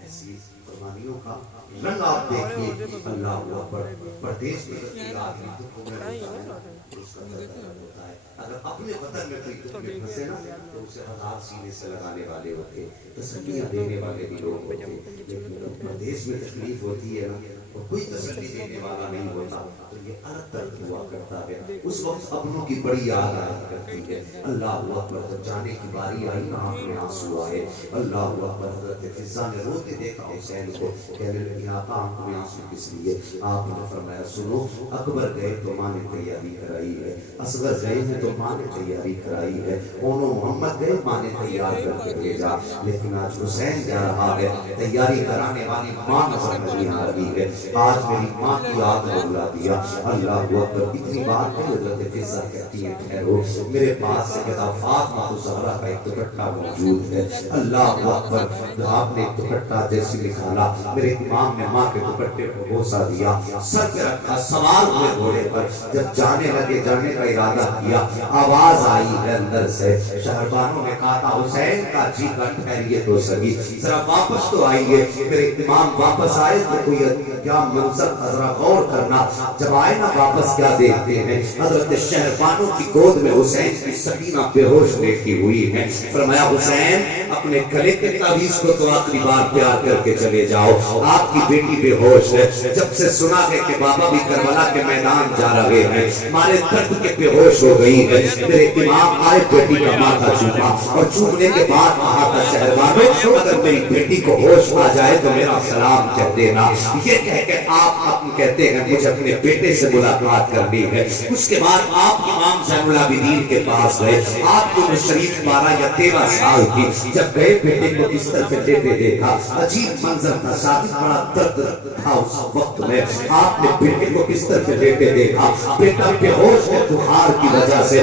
ایسی قربانیوں کا رنگ آپ دیکھئے، اللہ اکبر۔ پردیس میں رکھتی آدمی دکھوں میں ہوتا ہے، اس کا درد ہوتا ہے، اگر اپنے وطن میں کوئی دکھ میں پھنسے نا تو اسے 1000 سینے سے لگانے والے ہوتے، تسلیاں دینے والے بھی لوگ ہوتے، لیکن جب پردیس میں تکلیف ہوتی ہے نا اور کوئی تسلی دینے والا نہیں ہوتا تو یہ الگ درد ہوا کرتا ہے، اس وقت اپنوں کی بڑی یاد آیا کرتی ہے، اللہ اکبر۔ جب جانے کی باری آئی نا آنکھ میں آنسو آئے، اللہ اکبر۔ حضرت فضا نے روتے دیکھا حسین کو، کہنے لگی آقا آنکھ میں آنسو کس لیے؟ آپ نے فرمایا سنو، اکبر گئے تو ماں نے تیاری کرائی ہے، اصغر گئے ہیں تو ماں نے تیاری کرائی ہے، اونو محمد گئے ماں نے تیار کر کے بھیجا، لیکن آج حسین جا رہا ہے، تیاری کرانے والی ماں نظر نہیں آ رہی ہے، آج میری ماں کی یاد بلا دیا، اللہ اکبر۔ اتنی بات ہے حضرت فضا کہتی ہے ٹھہرو، میرے پاس سے کہتا فاطمہ زہرا کا ایک دوپٹہ موجود ہے، اللہ اکبر۔ آپ نے ایک دوپٹہ جیسے نکالا، میرے امام نے ماں کے دوپٹے کو بوسہ دیا، سر پہ رکھا، سوار ہوئے گھوڑے پر، جب جانے لگے، جانے کا ارادہ کیا، آواز آئی ہے اندر سے، شہربانوں نے کہا تھا حسین کا جی کا ٹھہریے تو سہی، ذرا واپس تو آئیے، میرے امام واپس آئے تو کوئی یا منظر ذرا غور کرنا، جب آئے نا واپس کیا دیکھتے ہیں؟ حضرت شہربانو کی گود میں حسین کی سکینہ بے ہوش بیٹھی ہوئی ہے۔ فرمایا حسین اپنے گلے کے تعویذ کو تو آخری بار پیار کر کے چلے جاؤ، آپ کی بیٹی بے ہوش ہے۔ جب سے سنا ہے کہ بابا بھی کربلا کے میدان جا رہے ہیں، مارے درد کے بے ہوش ہو گئی ہے، میرے امام آئے بیٹی کا ماتھا چوما اور چومنے کے بعد کہا تھا شہربانو اگر میری بیٹی کو ہوش آ جائے تو میرا سلام کہہ دینا۔ یہ کہہ کہ آپ کہتے ہیں مجھے اپنے بیٹے سے ملاقات کرنی ہے۔ اس کے بعد آپ امام زین العابدین کے پاس گئے، آپ کو شریف 12 یا 13 سال تھی۔ جب گئے بیٹے کو بستر پہ لیٹے دیکھا، عجیب منظر تھا، شادی بڑا درد تھا اس وقت میں۔ آپ نے بیٹے کو بستر پہ لیٹے دیکھا، بیٹا بے ہوش ہے بخار کی وجہ سے۔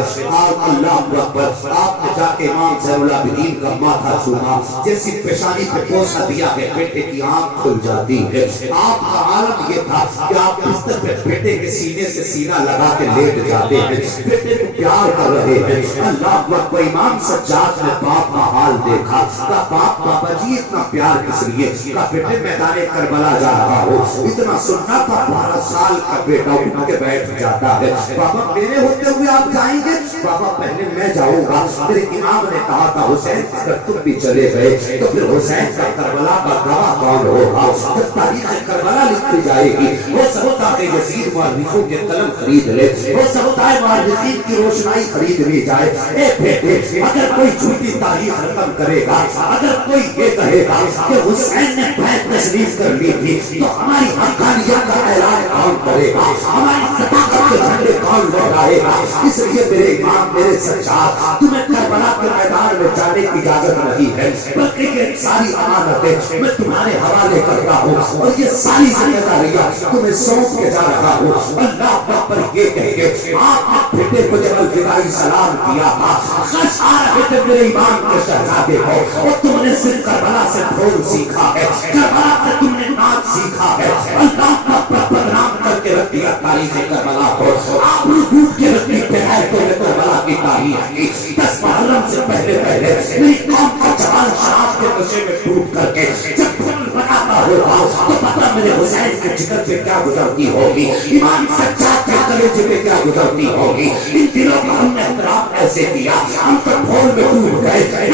اللہ اکبر، آپ نے جا کے امام زین العابدین کا ماتھا چوما، جیسی پیشانی پہ بوسہ دیا ہے بیٹے کی آنکھ کھل جاتی ہے۔ آپ کا عالم یہ تھا کہ آپ بستر پہ بیٹے کے سینے سے سینہ لگا کے لیٹ جاتے ہیں، بیٹے کو پیار کر رہے ہیں۔ اللہ اکبر، امام سجاد نے باپ کا حال دیکھا، کہا باپ بابا جی اتنا پیار کس لیے؟ کہا بیٹے میدان کربلا جا رہا ہو، اتنا سننا تھا 12 سال کا بیٹا اٹھ کے بیٹھ جاتا ہے۔ بابا میرے ہوتے ہوئے آپ جائیں گے؟ بابا پہلے میں جاؤں گا۔ میرے امام نے کہا تھا حسین اگر تم بھی چلے گئے تو پھر حسین کا کربلا کا گواہ کون ہوگا؟ جب تاریخ کربلا لکھی جائے گی، ہو سکتا ہے یزید مورخوں کے قلم خرید لے، ہو سکتا ہے مورخین کی روشنائی خرید لی جائے۔ اے بیٹے اگر کوئی جھوٹی تاریخ رقم کرے گا، اگر کوئی یہ کہے گا کہ حسین نے بیعت تشریف کر لی تھی تو ہماری حقانیت کا اعلان کون کرے گا؟ ہماری صداقت کے جھنڈے کون لہرائے گا؟ اس لیے میرے امام میرے سجاد تمہیں کربلا کے میدان میں جانے کی اجازت نہیں ہے، بلکہ یہ ساری امانتیں میں تمہارے حوالے کرتا ہوں اور یہ ساری ذمہ داریاں تمہیں سونپ کے جا رہا ہوں۔ اللہ اکبر، یہ کہہ کے آپ نے بیٹے کو جب الوداعی سلام کیا تھا، خش آ رہے تھے میرے امام کے شہزادے کو، اور تم نے صرف کربلا سے ڈھول سیکھا ہے، کربلا سے تم نے ناچ سیکھا ہے۔ اللہ اکبر، بدنام کر کے رکھ دیا تاریخ کربلا کو، آپ نے ڈوب کے رکھ دی کربلا کی تاریخ کی۔ 10 محرم سے پہلے میری قوم کا جوان شراب کے نشے میں ڈوب کر کے جب پھول بناتا ہوگا تو پتہ میرے حسین کے جگر پہ کیا گزرتی ہوگی، امام سجاد کے کلیجے پہ کیا گزرتی ہوگی۔ ان دنوں کا ہم نے احترام ایسے کیا، ہم تو ڈھول میں ڈوب گئے۔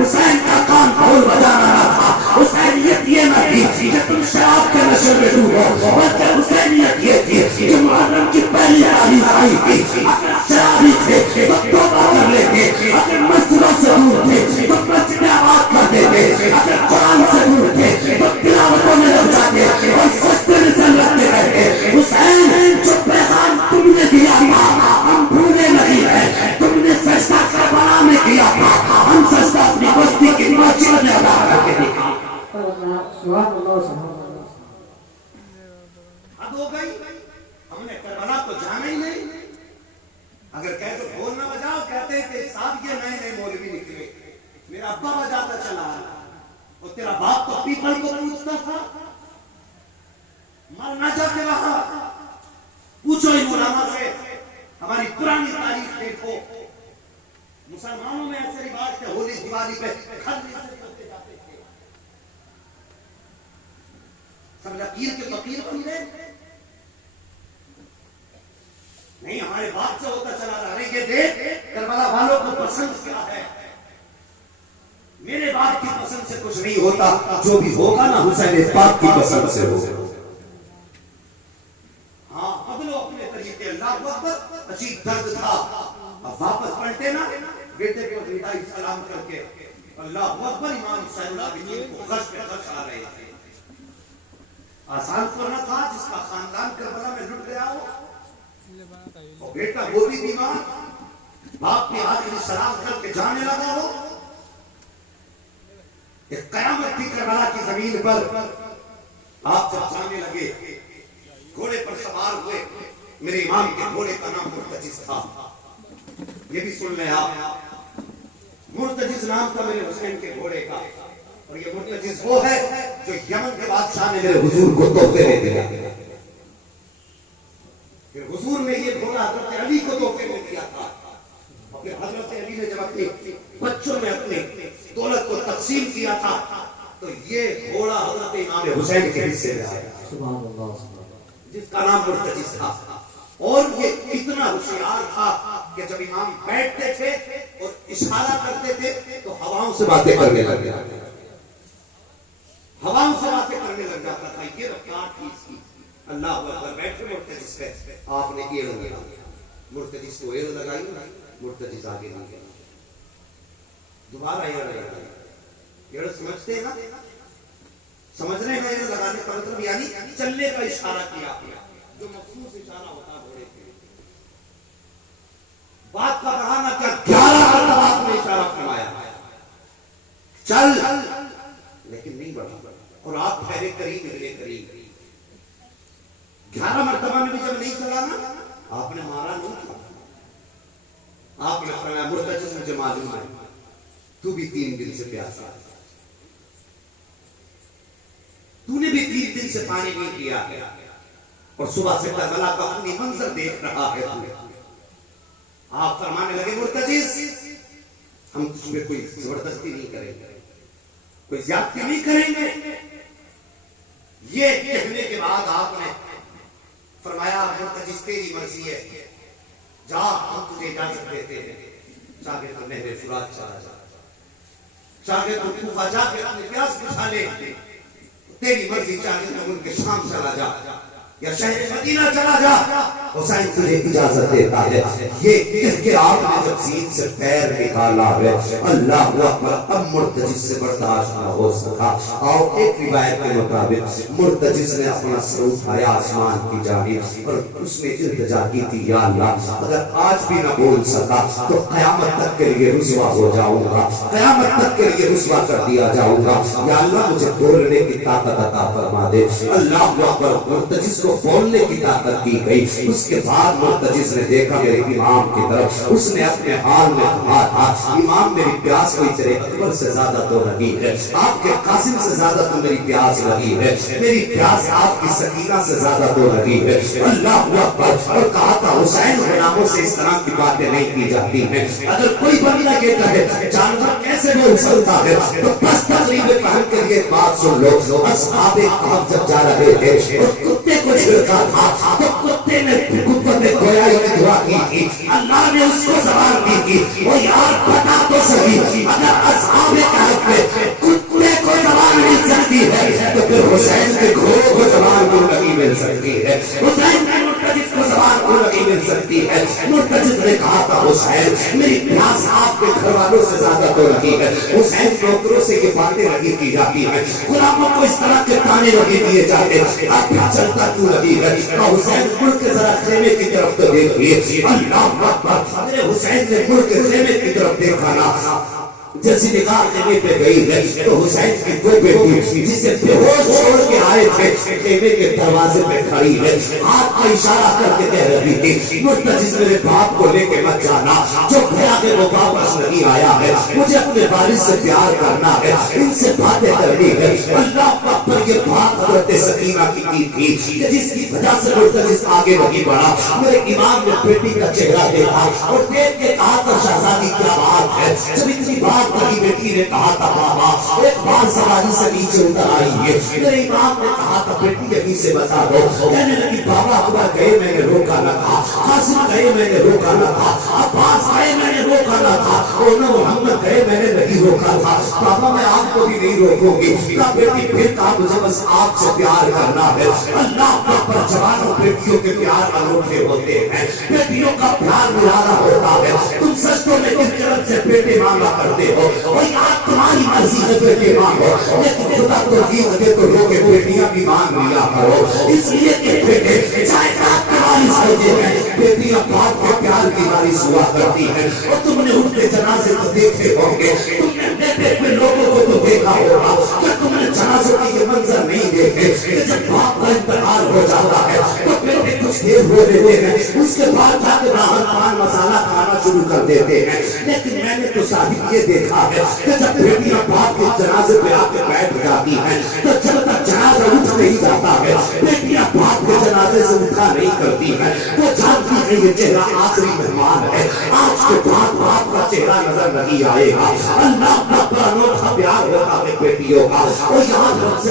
حسین کا کام ڈھول بجانا نہ تھا، حسینیت یہ نہ تھی کہ تم شراب کے نشے میں ڈوبو، بلکہ حسینیت یہ تھی کہ محرم کی پہلی تاریخ آئی تھی، اگر شرابی تھے تو توبہ کر لیتے، اگر مسجدوں سے دور تھے تو مسجدیں آباد کر دیتے، اگر قرآن سے دور تھے تو تلاوتوں میں لگ جاتے اور سجدے میں سر رکھتے رہتے۔ حسین جو پیغام تم نے دیا تھا ہم بھولے نہیں ہیں، تم نے سجدہ کربلا میں کیا تھا، ہم سجدہ اپنی بستی کی مسجد میں ادا کر کے دکھا۔ اب ہو گئی، ہم نے کربلا تو جانا ہی نہیں۔ اگر کہے تو ڈھول نہ بجاؤ، کہتے کہ صاحب یہ نئے نئے مولوی نکلے، میرا ابا بجاتا چلا اور تیرا باپ تو پیپل کو پوچھتا تھا، مر نہ جاتے وہاں پوچھو ان مولانا سے، ہماری پرانی تاریخ دیکھو۔ مسلمانوں میں ایسے رواج تھے ہولی دیوالی پہ کھلنے سے کرتے جاتے تھے، سب لکیر کے فقیر بن گئے۔ نہیں، ہمارے باپ سے ہوتا چلا رہا ہے، یہ دیکھ کربلا والوں کو پسند کیا ہے، میرے باپ کی پسند سے کچھ نہیں ہوتا، جو بھی ہوگا نا حسین پاک کی پسند سے ہوگا۔ ہاں بدلو اپنے طریقے۔ اللہ اکبر، عجیب درد تھا۔ اب واپس پلٹے نا بیٹے کو الوداعی سلام کر کے، اللہ اکبر، امام زین العابدین کو غش پہ غش آ رہے تھے۔ آسان تو نہ تھا جس کا خاندان کربلا میں لٹ گیا ہو، اور بیٹا وہ بھی بیمار، باپ نے آخری سلام کر کے جانے لگا ہو۔ ایک قیامت تھی کربلا کی زمین پر، آپ جب جانے لگے گھوڑے پر سوار ہوئے، میرے امام کے گھوڑے کا نام مرتجز تھا، یہ بھی سن لیں آپ، مرتجز نام تھا میرے حسین کے گھوڑے کا، اور یہ مرتجز وہ ہے جو یمن کے بادشاہ نے میرے حضور کو تحفے میں دیا۔ پھر حضور نے یہ گھوڑا حضرت علی کو تحفے میں دیا تھا، اور پھر حضرت علی نے جب اپنے بچوں میں اپنے دولت کو تقسیم کیا تھا تو یہ گھوڑا حضرت امام حسین کے حصے میں آیا۔ سبحان اللہ سبحان اللہ جس کا نام مرتجز تھا. اور یہ اتنا ہوشیار تھا کہ جب امام بیٹھتے تھے اور اشارہ کرتے تھے تو ہواؤں سے باتیں کرنے لگ جاتا تھا. ہواؤں سے باتیں کرنے لگ جاتا تھا. یہ رفتار تھی اس کی. اللہ اکبر. بیٹھے مرتجز پہ آپ نے ایڑ لگایا. مرتجز کو ایڑ لگائی, مرتجز آگے نہ گیا. دوبارہ ایڑ لگائی. ایڑ سمجھتے ہیں نا, سمجھ رہے ہیں ایڑ لگانے کا مطلب یعنی چلنے کا اشارہ کیا, جو مخصوص اشارہ ہوتا گھوڑے کے. بات کا بڑھانا کیا 11 مرتبہ آپ نے اشارہ فرمایا چل, لیکن نہیں بڑھا. اور آپ پہلے قریب ملے قریب. 11 مرتبہ میں بھی جب نہیں چلا نا, آپ نے مارا نہیں تھا. آپ نے فرمایا مرتجز مجھے معلوم ہے تو بھی 3 دن سے پیاسا ہے, تو نے بھی 3 دن سے پانی نہیں پیا ہے, اور صبح سے کربلا کا اپنی منظر دیکھ رہا ہے. آپ فرمانے لگے مرتجز ہم تجھ میں کوئی زبردستی نہیں کریں گے, کوئی زیادتی نہیں کریں گے. یہ کہنے کے بعد آپ نے فرمایا مرتجز تیری مرضی ہے, جا ہم تجھے اجازت دیتے ہیں. چاہے تو نہر فرات چلا جا, چاہے تو کوفہ جا کے اپنے پیاس بجھا لے, تیری مرضی. چاہے تو ملک شام چلا جا یا شہر مدینہ چلا جا, حسین تجھے اجازت دیتا ہے. یہ کہہ کے آپ نے جب سین سے پیر نکالا ہے, اللہ اکبر, اب مرتجز سے برداشت نہ ہو سکا. اور ایک روایت کے مطابق مرتجز نے اپنا سر اٹھایا آسمان کی جانب اور اس نے التجا کی تھی, یا اللہ اگر آج بھی نہ بول سکا تو قیامت تک کے لیے رسوا ہو جاؤں گا, قیامت تک کے لیے رسوا کر دیا جاؤں گا. یا اللہ مجھے بولنے کی طاقت عطا فرما دے. اللہ اکبر. مرتجز کو بولنے کی طاقت دی گئی. اس کے بعد مرتجز نے دیکھا میرے امام کی طرف, اس نے اپنے حال میں کہا تھا امام میری پیاس کوئی تیرے اکبر سے زیادہ تو نہیں ہے, آپ کے قاسم سے زیادہ تو میری پیاس نہیں ہے, میری پیاس آپ کی سکینہ سے زیادہ تو نہیں ہے. اللہ اکبر. اور کہا تھا حسین غلاموں سے اس طرح کی باتیں نہیں کی جاتی ہیں. اگر کوئی بندہ یہ کہے جانور کیسے بول سکتا ہے تو بس تقریب پہن کے لیے بات سن لو. اصحاب کہف جب جا رہے تھے اور کتے کو چھڑکا تھا تو کتے نے کتے نے گویا کی دعا کی تھی, اللہ نے اس کو زبان دی تھی. وہ یار بتا تو صحیح, اگر اصحاب کہف میں کتے کو زبان مل سکتی ہے تو پھر حسین کے گھوڑوں کو زبان کو نہیں مل سکتی ہے, حسین کے مرتجز کو زبان کو نہیں مل سکتی ہے. مرتجز نے کہا تھا حسین میری پیاس آپ کے گھر والوں سے زیادہ تو نہیں ہے. حسین نوکروں سے یہ باتیں نہیں کی جاتی ہیں, غلاموں کو اس طرح کے تانے نہیں دیے جاتے, اب کیا چلتا کیوں نہیں ہے. حسین ملک کے ذرا خیمے کی طرف تو دیکھیے. اللہ اکبر. میرے حسین نے ملک کے خیمے کی طرف دیکھا نا, جیسی نگاہ خیمے پہ گئی ہے تو حسین کی دو بیٹی جسے بے ہوش چھوڑ کے آئے تھے خیمے کے دروازے پہ کھڑی ہے, ہاتھ کا اشارہ کر کے کہہ رہی تھی مرتجز میرے باپ کو لے کے مت جانا, جو گیا کہ وہ واپس نہیں آیا ہے, مجھے اپنے والد سے پیار کرنا ہے, ان سے باتیں کرنی ہے. اللہ پر یہ بات حضرت سکینہ کی تھی کہ جس کی وجہ سے مرتجز آگے نہیں بڑھا. میرے امام نے بیٹی کا چہرہ دیکھا اور دیکھ کے کہا تھا شہزادی کیا بات ہے. جب اتنی بات کہی بیٹی نے کہا تھا بابا ایک بار سواری سے نیچے اتر آئی ہے. میرے امام نے کہا تھا بیٹی یہیں سے بتا دو. کہنے لگی بابا اکبر گئے میں نے روکا نہ تھا, قاسم گئے میں نے روکا نہ تھا, عباس گئے میں نے روکا نہ تھا, اور نہ محمد گئے میں نے نہیں روکا تھا. بابا میں آپ کو بھی نہیں روکوں گی. کہا بیٹی پھر کہا مجھے بس آپ سے پیار کرنا ہے. اللہ پر جوانوں بیٹیوں کے پیار انوکھے ہوتے ہیں, بیٹیوں کا پیار نرالا ہوتا ہے. تم سچوں میں کس طرح سے بیٹے مانگا کرتے ہو, وہی آپ تمہاری مرضی ہے بیٹے مانگو, لیکن خدا تو جیت دے تو لوگ بیٹیاں بھی مانگ لیا کرو. اس لیے کہ بیٹے چاہے آپ کے وارث ہوتے ہیں, بیٹیاں باپ کے پیار کی وارث ہوا کرتی ہیں. اور تم نے ان کے جنازے کو دیکھے ہوں گے, تم نے بیٹے پہ لوگوں کو تو دیکھا ہوگا, کیا تم نے جنازوں کی یہ منظر نہیں دیکھے کہ جب باپ کا انتقال ہو جاتا ہے تو بیٹے کچھ دیر ہو لیتے ہیں, اس کے بعد جا کے راحت پان مسالہ کھانا شروع کر دیتے ہیں. لیکن میں نے تو صاحب یہ دیکھا ہے کہ جب بیٹیاں باپ کے جنازے پہ آ کے بیٹھ جاتی ہیں تو جب تک جنازہ اٹھ نہیں جاتا ہے بیٹیاں باپ کے جنازے سے اٹھا نہیں کرتی ہیں. وہ جانتی ہے یہ چہرہ آخری مہمان ہے, آج کے بعد باپ کا چہرہ نظر نہیں آئے گا. اللہ کا انوکھا پیار ہوتا ہے بیٹیوں کا. اور یہاں سے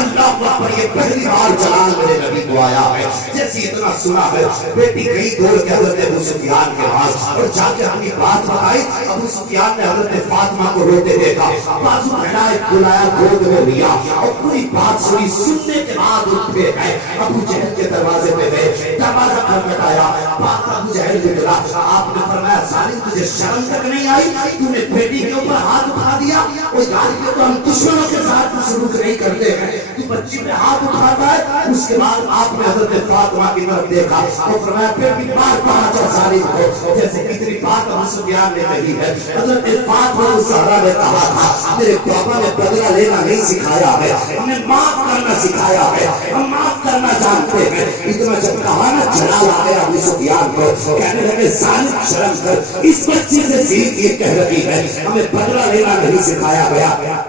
اللہ پر یہ پہلی بار جلال میرے نبی کو آیا ہے. جیسے اتنا سنا ہے بیٹی گئی دوڑ کے حضرت ابو سفیان کے پاس اور جا کے اپنی بات بتائی. ابو سفیان نے حضرت فاطمہ کو روتے دیکھا, بازو پھیلائے, بلایا, گود میں لیا اور پوری بات سنی. سننے کے بعد اٹھے گئے, ابو جہل کے دروازے پہ گئے, دروازہ کھٹکھٹایا. بات ابو جہل نے کہا, آپ نے فرمایا ظالم تجھے شرم تک نہیں آئی, تو نے بیٹی کے اوپر ہاتھ اٹھا دیا. وہ یار یہ تو ہم دشمنوں کے ساتھ سلوک نہیں کرتے ہیں, تو بچی پہ ہاتھ اٹھاتا ہے. اس کے بعد آپ نے حضرت فاطمہ کی طرف دیکھا اور فرمایا پھر بھی بار بار ظالم کو, جیسے کتنی بات ابو سفیان نے کہی ہے. حضرت فاطمہ الزہرا نے کہا تھا میرے پاپا نے بدلہ لینا نہیں سکھایا ہے, ہمیں معاف کرنا سکھایا ہے, ہم معاف کرنا جانتے ہیں. اتنا جب کہا نا جلال آ گیا ابو سفیان کو, کہنے لگے ظالم شرم کر, اس بچی سے سیکھ یہ کہہ رہی ہے ہمیں بدلہ لینا نہیں سکھایا گیا,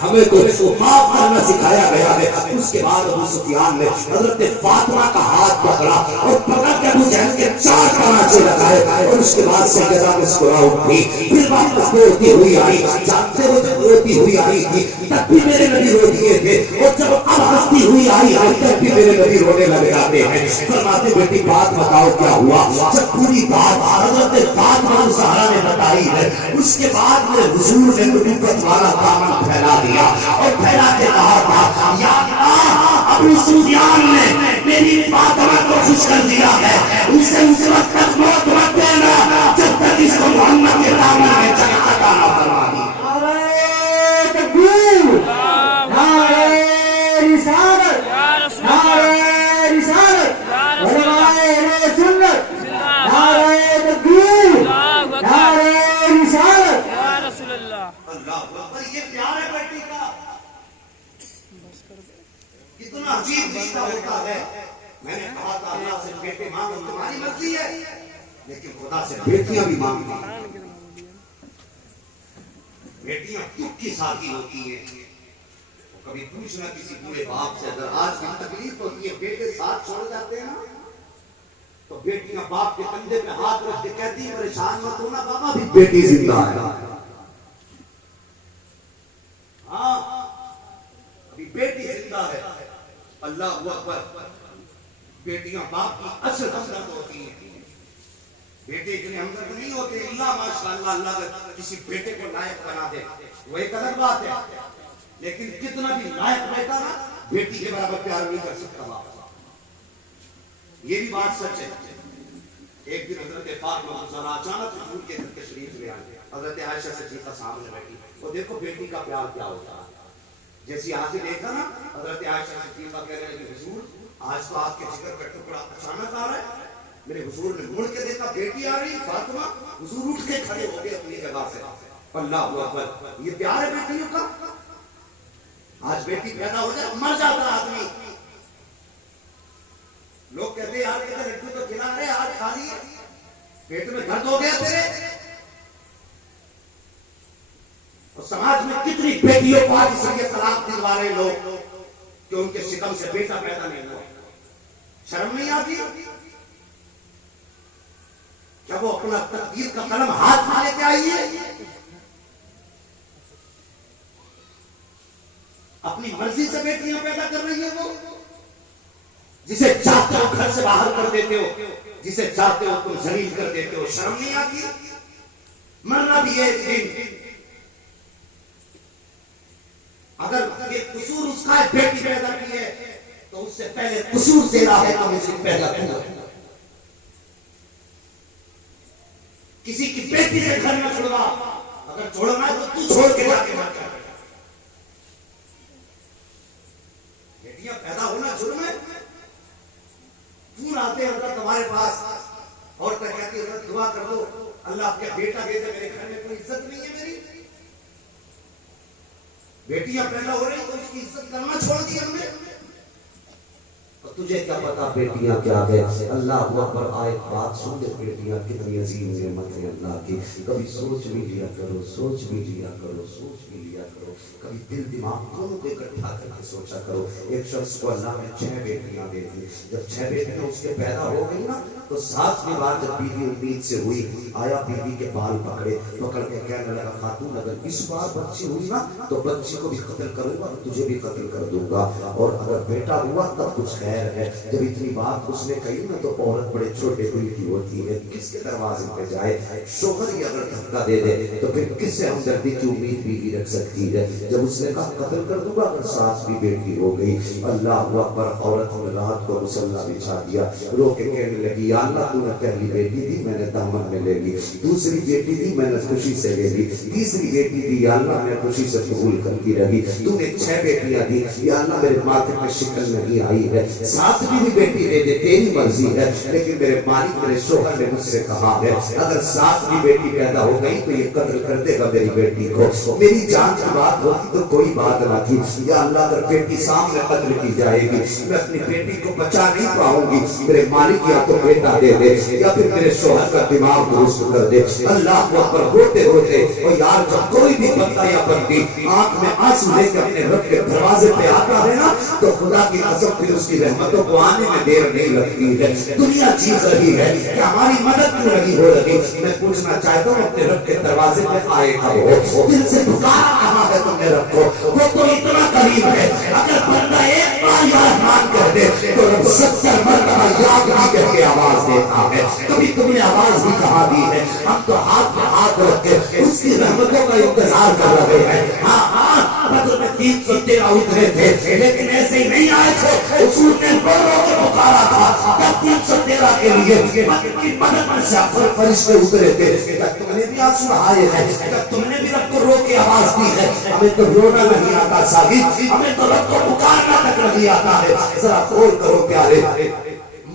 ہمیں تو معاف کرنا سکھایا گیا ہے. اس کے بعد ابو سفیان نے حضرت فاطمہ کا ہاتھ پکڑا اور پکڑ کے ابو جہل کے 4 تماچے لگائے اور اس کے بعد سیدہ مسکرا اٹھی. پھر واپس روتی ہوئی آئی. جانتے ہو جب روتی ہوئی آئی تھی تب بھی میرے نبی رو دیے تھے, اور جب اب ہنستی ہوئی آئی تب بھی میرے نبی رونے لگ جاتے ہیں. فرماتے بیٹی بات بتاؤ کیا ہوا. جب پوری بات حضرت فاطمہ الزہرا نے بتائی ہے, اس کے بعد میں حضور نے نبوت والا دامن پھیلا دیا اور پھیلا کے کہا تھا یا اللہ ابو سفیان نے میری فاطمہ کو خوش کر دیا ہے, اسے اس وقت تک موت مت دینا جب تک اس کو محمد کے دامن میں جگہ عطا نہ فرما دی. نعرہ تکبیر, نعرہ رسالت, نعرہ رسالت, علماء اہل سنت, نعرہ تکبیر, نعرہ رسالت. یا رسول اللہ. اللہ اکبر. یہ پیار ہے بیٹی کا, کتنا عجیب رشتہ ہوتا ہے. میں نے کہا تھا اللہ سے بیٹے مانگو, تمہاری مرضی ہے, لیکن خدا سے بیٹیاں بھی مانگتی. بیٹیاں دکھ کی ساتھی ہوتی ہیں. کبھی پوچھنا کسی بوڑھے باپ سے, اگر آج بھی تکلیف ہوتی ہے بیٹے ساتھ چھوڑ جاتے ہیں نا, تو بیٹیاں باپ کے کندھے پہ ہاتھ رکھ کے کہتی ہیں پریشان مت ہونا بابا, بھی بیٹی زندہ ہے. ہاں ابھی بیٹی زندہ ہے. اللہ اکبر. بیٹیاں باپ کی اصل ہمدرد ہوتی ہیں. بیٹے اتنے ہمدرد نہیں ہوتے اللہ ماشاءاللہ. اللہ اگر کسی بیٹے کو لائق بنا دے وہ ایک الگ بات ہے, لیکن کتنا بھی لائق بیٹا نا بیٹی کے برابر پیار نہیں کر سکتا باپ. یہ بھی بات سچ ہے. ایک دن حضرت فاطمہ الزہرا اچانک حضور کے گھر تشریف لے آئے. حضرت عائشہ صدیقہ سامنے بیٹھی, وہ دیکھو بیٹی کا پیار کیا ہوتا ہے. جیسی آ کے دیکھا نا حضرت عائشہ صدیقہ کہہ رہے ہیں حضور آج تو آپ کے جگر کا ٹکڑا اچانک آ رہا ہے. میرے حضور نے مڑ کے دیکھا بیٹی آ رہی فاطمہ, حضور اٹھ کے کھڑے ہو گئے اپنی جگہ سے. اللہ اکبر. یہ پیار ہے بیٹیوں کا. آج بیٹی پیدا ہو جائے مر جاتا آدمی. لوگ کہتے ہیں یار کہتے لڈو تو کھلا رہے, آج کھا لیے, پیٹ میں درد ہو گیا تیرے. اور سماج میں کتنی بیٹیوں کو آج اس لیے طلاق دلوا رہے لوگ کہ ان کے شکم سے بیٹا پیدا نہیں ہوا. شرم نہیں آتی کیا وہ اپنا تقدیر کا قلم ہاتھ میں لے کے آئی ہے, اپنی مرضی سے بیٹیاں پیدا کر رہی ہے. وہ جسے چاہتے ہو گھر سے باہر کر دیتے ہو, جسے چاہتے ہو تم ذلیل کر دیتے ہو. شرم نہیں آتی. مرنا بھی ہے ایک دن. اگر یہ قصور اس کا ہے بیٹی پیدا کی ہے تو اس سے پہلے قصور تیرا ہے تو اس سے پیدا کیا. کسی کی بیٹی سے گھر میں چھوڑا, اگر چھوڑنا ہے تو تو چھوڑ کے جا کے مر جا. بیٹیاں پیدا ہونا جرم ہے. کیوں آتے ہیں حضرت ہمارے پاس اور کہتی حضرت دعا کر دو اللہ کا بیٹا دے دے, میرے گھر میں کوئی عزت نہیں ہے میری. بیٹیاں پیدا ہو رہی تو اس کی عزت کرنا چھوڑ دی ہم نے. تجھے کیا پتا بیٹیاں کیا ہے؟ اللہ اکبر، آئے بات سن لے، بیٹیاں کتنی عظیم نعمت ہے اللہ کی. کبھی سوچ بھی لیا کرو، سوچ بھی لیا کرو، سوچ بھی لیا کرو. کبھی دل دماغ دونوں کو اکٹھا کر کے سوچا کرو. ایک شخص کو اللہ نے 6 بیٹیاں دے دی. جب 6 بیٹیاں اس کے پیدا ہو گئی نا تو 7ویں بار جب بیوی امید سے ہوئی، آیا بیوی کے بال پکڑ کے کہنے لگا خاتون اگر اس بار بچی ہوئی نا تو بچی کو بھی قتل کروں گا، تجھے بھی قتل کر دوں گا، اور اگر بیٹا ہوا تب کچھ خیر ہے. جب اتنی بات اس نے کہی نا تو عورت بڑے چھوٹے دل کی ہوتی ہے، کس کے دروازے پہ جائے؟ شوہر ہی اگر دھکا دے دے تو پھر کس سے ہمدردی کی امید بیوی رکھ سکتی ہے؟ جب اس نے کہا قتل کر دوں گا اگر 7ویں بیٹی ہو گئی، اللہ اکبر، عورت نے رات کو مصلی بچھا دیا، رو کے کہنے لگی یا اللہ تو نے پہلی بیٹی دی میں نے دامن میں لے لی، دوسری بیٹی دی میں نے خوشی سے لے لی، تیسری بیٹی دی یا اللہ میں خوشی سے قبول کرتی رہی، تو نے 6 بیٹیاں دی یا اللہ میرے ماتھے میں شکل نہیں آئی ہے، 7ویں بھی بیٹی دے دے تیری مرضی ہے، لیکن میرے مالک میرے شوہر نے مجھ سے کہا ہے اگر 7ویں بیٹی پیدا ہو گئی تو یہ قتل کر دے گا میری بیٹی کو. میری جان کی بات ہوتی تو کوئی بات نہ تھی، یا اللہ اگر بیٹی سامنے قتل کی جائے گی میں اپنی بیٹی کو بچا نہیں پاؤں گی، میرے مالک یا تو بیٹا دے دے یا پھر میرے شوہر کا دماغ درست کر دے. اللہ اکبر، ہوتے ہوتے اور یار جب کوئی بھی بندہ یا بندی آنکھ میں آنسو لے کے اپنے رب کے دروازے پہ آتا ہے نا تو خدا کی قسم پھر اس کی رحمتوں کو آنے میں دیر نہیں لگتی ہے. دنیا چیخ رہی ہے کہ ہماری مدد کیوں نہیں ہو رہی؟ میں پوچھنا چاہتا ہوں اپنے رب کے دروازے پہ آئے کھڑو، دل سے پکارا کہاں ہے تم نے رب کو؟ وہ تو اتنا قریب ہے، اگر بندہ ایک بار یا رحمان کہہ دے تو رب 70 مرتبہ یاد بھی کر کے آواز دیتا ہے. کبھی تم نے آواز بھی کہاں دی ہے؟ ہم تو ہاتھ پہ ہاتھ رکھ کے اس کی رحمتوں کا انتظار کر رہے ہیں. ہاں ہاں، بدر میں 313 اترے تھے لیکن ایسے ہی نہیں آئے تھے، حضور نے رو رو کے پکارا تھا تب 313 کے لیے مدد کی مدد میں سے فرشتے اترے تھے. جب تم نے بھی آنسو بہائے ہیں، جب تم نے بھی رب کو رو کے آواز دی ہے، ہمیں تو رونا نہیں آتا ساجد، ہمیں تو رب کو پکارنا تک نہیں آتا ہے. ذرا غور کرو پیارے،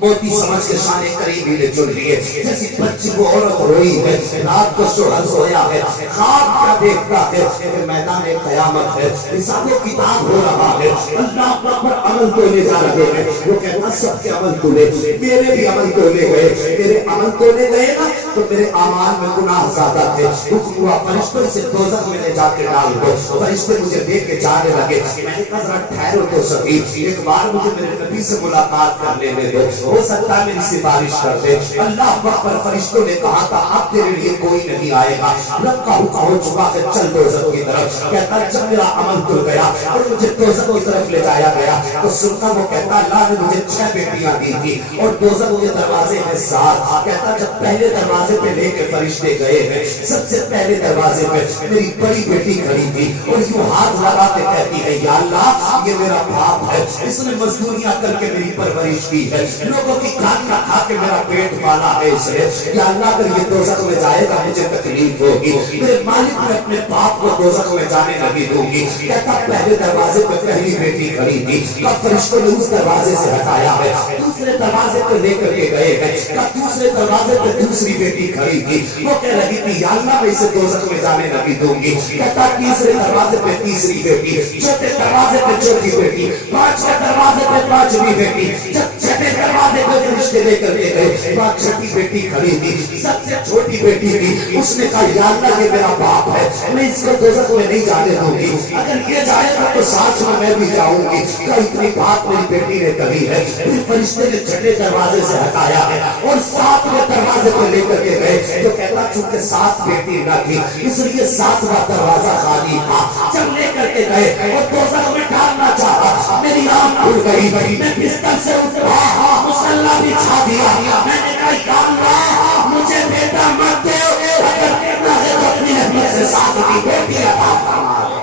موتی سمجھ کے شان قریبی نے چن لیے، جیسی بچی کو عورت روئی ہے، رات کو شوہر سویا ہے، خواب کیا دیکھتا ہے کہ میدان قیامت ہے، حساب و کتاب ہو رہا ہے، اللہ پر عمل تونے جا رہے ہیں. وہ کہنا سب کے عمل تونے، میرے بھی عمل تونے گئے، میرے عمل تونے گئے نا تو میرے اعمال میں گناہ زیادہ تھے. حکم ہوا فرشتوں سے دوزخ میں لے جا کے ڈال دو. فرشتے مجھے لے کے جانے لگے، میں نے کہا ذرا ٹھہرو تو صحیح، ایک بار مجھے میرے نبی سے ملاقات کر لینے دو، ہو سکتا ہے میری سفارش کر دے. اللہ پر فرشتوں نے کہا تھا اب تیرے لیے کوئی نہیں آئے گا. رب کا حکم ہو چکا کہ چل دوزخ کی طرف. کہتا جب میرا عمل تل گیا اور مجھے دوزخ کی طرف لے جایا گیا تو سنتا وہ کہتا اللہ نے مجھے 6 بیٹیاں دی تھی اور دوزخ کے دروازے میں 7. کہتا جب پہلے دروازے پہ لے کے فرشتے گئے ہیں، سب سے پہلے دروازے پہ میری بڑی بیٹی کھڑی تھی اور یوں ہاتھ لگا کے کہتی ہے یا اللہ یہ میرا باپ ہے، اس نے مزدوریاں کر کے میری پرورش کی ہے، لوگوں کی کھانا کھا کے میرا پیٹ پالا ہے اس نے، یا اللہ اگر یہ دوزخ میں جائے گا مجھے تکلیف ہوگی، میرے مالک نے اپنے باپ کو دوزخ میں جانے نہیں دوں گی. کہتا پہلے دروازے پہ پہلی بیٹی کھڑی تھی، اب فرشتوں نے اس دروازے سے ہٹایا ہے، دوسرے دروازے پہ لے کر کے گئے ہیں، اب دوسرے دروازے پہ دوسری بیٹی کھڑی تھی، وہ کہہ رہی تھی یا اللہ میں اسے دوزخ میں جانے نہیں دوں گی. کہتا تیسرے دروازے پہ تیسری بیٹی، چوتھے دروازے پہ چوتھی بیٹی، 5ویں دروازے پہ 5ویں بیٹی، جب 6ویں دروازے پہ فرشتے لے کر کے گئے، بات 6ٹھی بیٹی کھڑی تھی، سب سے چھوٹی بیٹی تھی، اس نے کہا یا اللہ یہ میرا باپ ہے، میں اس کو دوزخ میں نہیں جانے دوں گی، اگر یہ جائے گا تو ساتھ میں بھی جاؤں گی. کیا اتنی بات میری بیٹی نے کہی ہے؟ پھر فرشتے نے 6ٹھے دروازے سے ہٹایا ہے اور 7ویں دروازے پہ لے کر کے گئے. جو کہتا چونکہ 7 بیٹی نہ تھی اس لیے 7واں دروازہ خالی تھا. جب لے کر کے گئے اور دوزخ میں ڈالنا چاہا، میری آنکھ کھل گئی، میں بستر سے اٹھا، مصلی بچھا دیا، میں نے کہا یا اللہ مجھے بیٹا مت دے، اگر دینا ہے تو اپنی رحمت سے 7 بیٹی عطا فرما دے.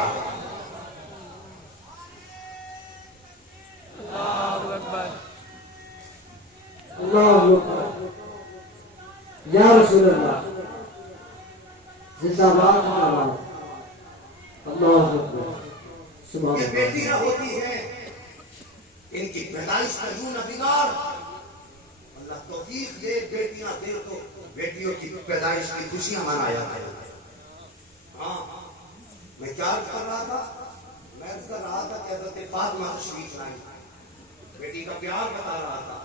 اللہ اکبر، یا رسول اللہ، زندہ باد اللہ. اللہ اکبر، سبحان یہ اللہ. بیٹیاں ہوتی ہیں، ان کی پیدائش کا یوں نہ بگاڑ. اللہ توفیق دے، بیٹیاں دے تو بیٹیوں کی پیدائش کی خوشیاں منایا کرو. ہاں میں کیا کر رہا تھا؟ میں کر رہا تھا کہ حضرت فاطمہ تشریف لائی. بیٹی کا پیار بتا رہا تھا.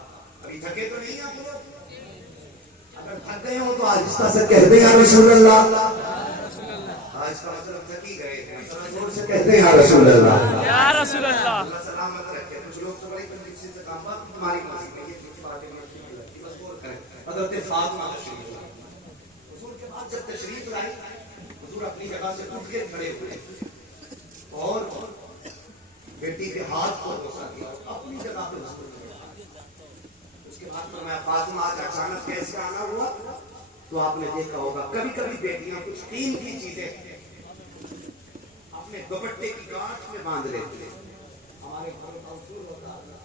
ابھی تھکے تو نہیں آپ لوگ؟ اگر تھک گئے ہو تو آہستہ سے کہہ دیں یا رسول اللہ. آہستہ مطلب تھکی گئے ہیں، ذرا زور سے کہتے ہیں یا رسول اللہ. یا رسول اللہ. اللہ سلامت رکھے. کچھ لوگ تو بڑی تکلیف سے کام بات تمہاری مرضی میں یہ چھوٹی باتیں نہیں لگتی، بس غور کریں. حضرت فاطمہ تشریف لائی. حضور کے بعد جب تشریف لائی، حضور اپنی جگہ سے اٹھ کے کھڑے ہوئے اور بیٹی کے ہاتھ کو بوسا کیا، اپنی جگہ پہ اس کو اس کے بعد فرمایا فاطمہ آج اچانک کیسے آنا ہوا؟ تو آپ نے دیکھا ہوگا کبھی کبھی بیٹیاں کچھ قیمتی چیزیں اپنے دوپٹے کی گانٹھ میں باندھ لیتے ہیں. ہمارے گھروں کا اصول ہوتا ہے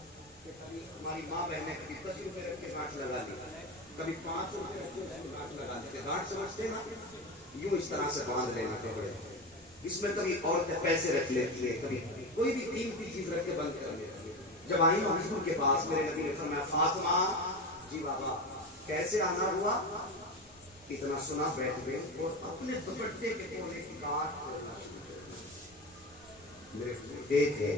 کہ کبھی ہماری ماں بہنیں کبھی 10 روپے رکھ کے گانٹھ لگا لی، کبھی 5 روپے رکھ کے اس کو گانٹھ لگا دیتے. گانٹھ سمجھتے نا، یوں اس طرح سے باندھ لینا کپڑے. اس میں کبھی عورتیں پیسے رکھ لیتی ہے، کبھی کوئی بھی قیمتی چیز رکھ کے بند کر لیتی ہے. جب آئی حضور کے پاس میرے نبی نے فرمایا فاطمہ جی بابا کیسے آنا ہوا؟ اتنا سنا بیٹھ گئے اور اپنے دوپٹے کے کونے کی گانٹھ کھولنا شروع کر دیا. میرے دیکھے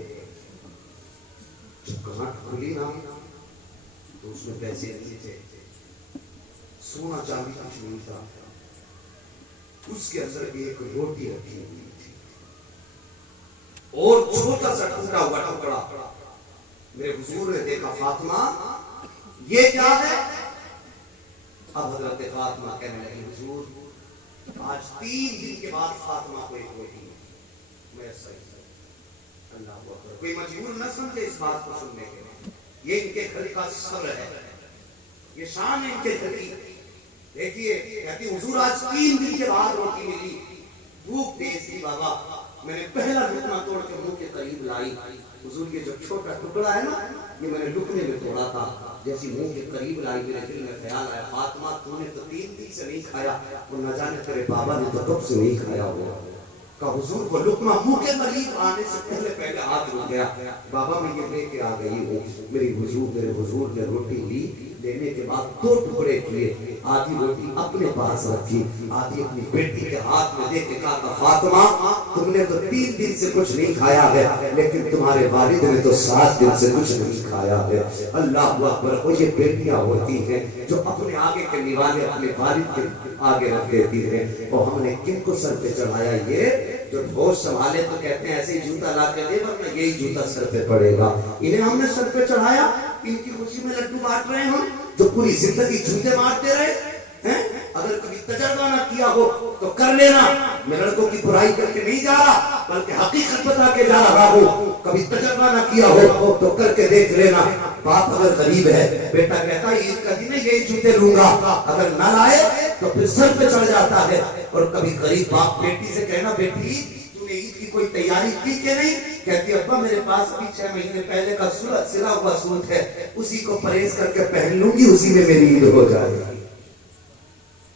جب گانٹھ کھلی نا تو اس میں پیسے نہیں تھے، سونا چاندی کچھ نہیں تھا. اس کے اندر ایک روٹی رکھی ہوئی تھی اور چھوٹا سا ٹوٹا ہوا ٹکڑا. میرے حضور نے دیکھا فاطمہ یہ کیا ہے؟ اب حضرت فاطمہ کہنے لگی حضور آج 3 دن کے بعد فاطمہ کو ایک روٹی میں صحیح. اللہ اکبر. کوئی مجبور نہ سمجھے اس بات کو سننے کے لیے، یہ ان کے گھر کا صبر ہے، یہ شان ہے ان کے گھر کی. دیکھیے کہتی حضور آج 3 دن کے بعد روٹی ملی، بھوک تیز تھی بابا، میں نے پہلا لقمہ توڑ کے منہ کے قریب لائی. حضور یہ جو چھوٹا ٹکڑا ہے نا یہ میں نے لقمے میں توڑا تھا، جیسی منہ کے قریب لائی میرے دل میں خیال آیا فاطمہ تو نے تو 3 دن سے نہیں کھایا اور نہ جانے تیرے بابا نے تو کب سے نہیں کھایا ہوا. کہ حضور کو لقمہ منہ کے قریب آنے سے پہلے ہاتھ رک گیا. بابا میں یہ لے کے آ گئی ہوں. میرے حضور نے روٹی لی، لینے کے بعد 2 ٹکڑے کیے، آدھی روٹی اپنے پاس رکھی، آدھی اپنی بیٹی کے ہاتھ میں دے کے کہا فاطمہ تم نے تو 3 دن سے کچھ نہیں کھایا ہے لیکن تمہارے والد نے تو 7 دن سے کچھ نہیں کھایا ہے. اللہ اکبر. وہ یہ بیٹیاں ہوتی ہیں جو اپنے آگے کے نوالے اپنے والد کے آگے رکھ دیتی ہیں. اور ہم نے کن کو سر پہ چڑھایا؟ یہ جو ہوش سنبھالے تو کہتے ہیں ایسے ہی جوتا لا کے دے ورنہ یہی جوتا سر پہ پڑے گا. انہیں ہم نے سر پہ چڑھایا، ان کی خوشی میں لڈو بانٹ رہے ہیں ہم جو پوری زندگی جوتے مارتے رہے ہیں. اگر کبھی تجربہ نہ کیا ہو تو کر لینا. میں لڑکوں کی برائی کر کے نہیں جا رہا بلکہ حقیقت بتا کے جا رہا ہوں. کبھی تجربہ نہ کیا ہو تو کر کے دیکھ لینا. باپ اگر غریب ہے، بیٹا کہتا ہے عید کا دن ہے یہی جوتے لوں گا، اگر نہ لائے تو پھر سر پہ چڑھ جاتا ہے. اور کبھی غریب باپ بیٹی سے کہنا بیٹی تو نے عید کی کوئی تیاری کی کہ نہیں؟ کہتی ابا میرے پاس ابھی 6 مہینے پہلے کا سلا ہوا سوٹ ہے، اسی کو پریس کر کے پہن لوں گی، اسی میں میری عید ہو جائے گی.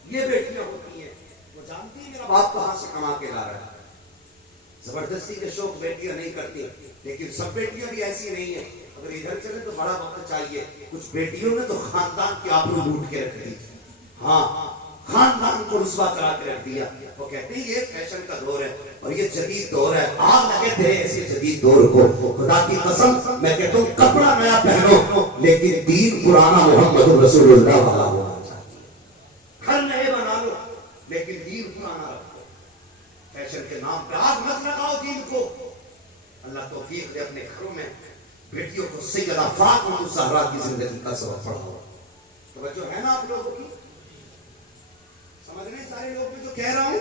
یہ بیٹیاں ہوتی ہیں، وہ جانتی ہیں میرا باپ کہاں سے کما کے لا رہا ہے. زبردستی کے شوق بیٹیاں نہیں کرتی، لیکن سب بیٹیاں بھی ایسی نہیں ہیں. اگر ادھر چلے تو بڑا وقت چاہیے. کچھ بیٹیوں نے تو خاندان کی آبرو لوٹ کے رکھ دی. ہاں خاندان کو رسوا کرا کے رکھ دیا. وہ کہتے ہیں یہ فیشن کا دور ہے اور یہ جدید دور ہے. آپ لگے تھے ایسے جدید دور کو. خدا کی قسم میں کہتا ہوں کپڑا نیا پہنو لیکن دین پرانا محمد رسول اللہ والا ہوا چاہیے. گھر نئے بنا لو لیکن دین پرانا رکھو. فیشن کے نام پہ آگ مت لگاؤ دین کو. اللہ توفیق دے اپنے گھروں میں بیٹیوں کو سیدہ فاطمہ الزہرا کی زندگی کا سبق پڑھاؤ. توجہ ہے نا آپ لوگوں کی؟ سمجھ رہے ہیں سارے لوگ میں جو کہہ رہا ہوں؟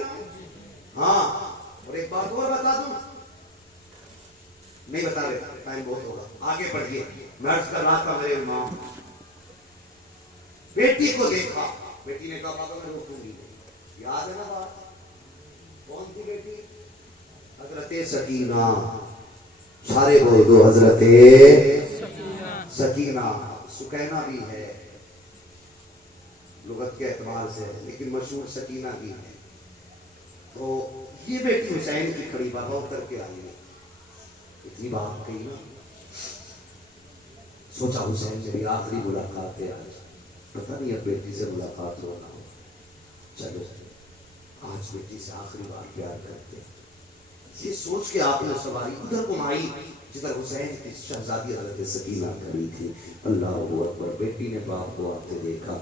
ہاں. اور ایک بات اور بتا دوں، نہیں بتا رہے ٹائم بہت ہوگا، آگے بڑھیے. میں عرض کر رہا تھا میرے ماں بیٹی کو دیکھا، بیٹی نے کہا بابا میں روکوں گی. یاد ہے نا بات؟ کون تھی بیٹی؟ حضرت سکینہ. سارے بول دو حضرت سکینہ. سکینہ بھی ہے لغت کے اعتبار سے لیکن مشہور سکینہ بھی ہے. تو یہ بیٹی حسین کی کھڑی بابا کر کے آئی ہے. اتنی بات کہی نا، سوچا حسین میری آخری ملاقات ہے آج، پتہ نہیں اب بیٹی سے ملاقات ہونا ہو، چلو آج بیٹی سے آخری بار پیار کرتے. یہ سوچ کے آپ نے سواری ادھر گھمائی جدھر حسین کی شہزادی حضرت سکینہ کھڑی تھی. اللہ اکبر. بیٹی نے باپ کو آتے دیکھا,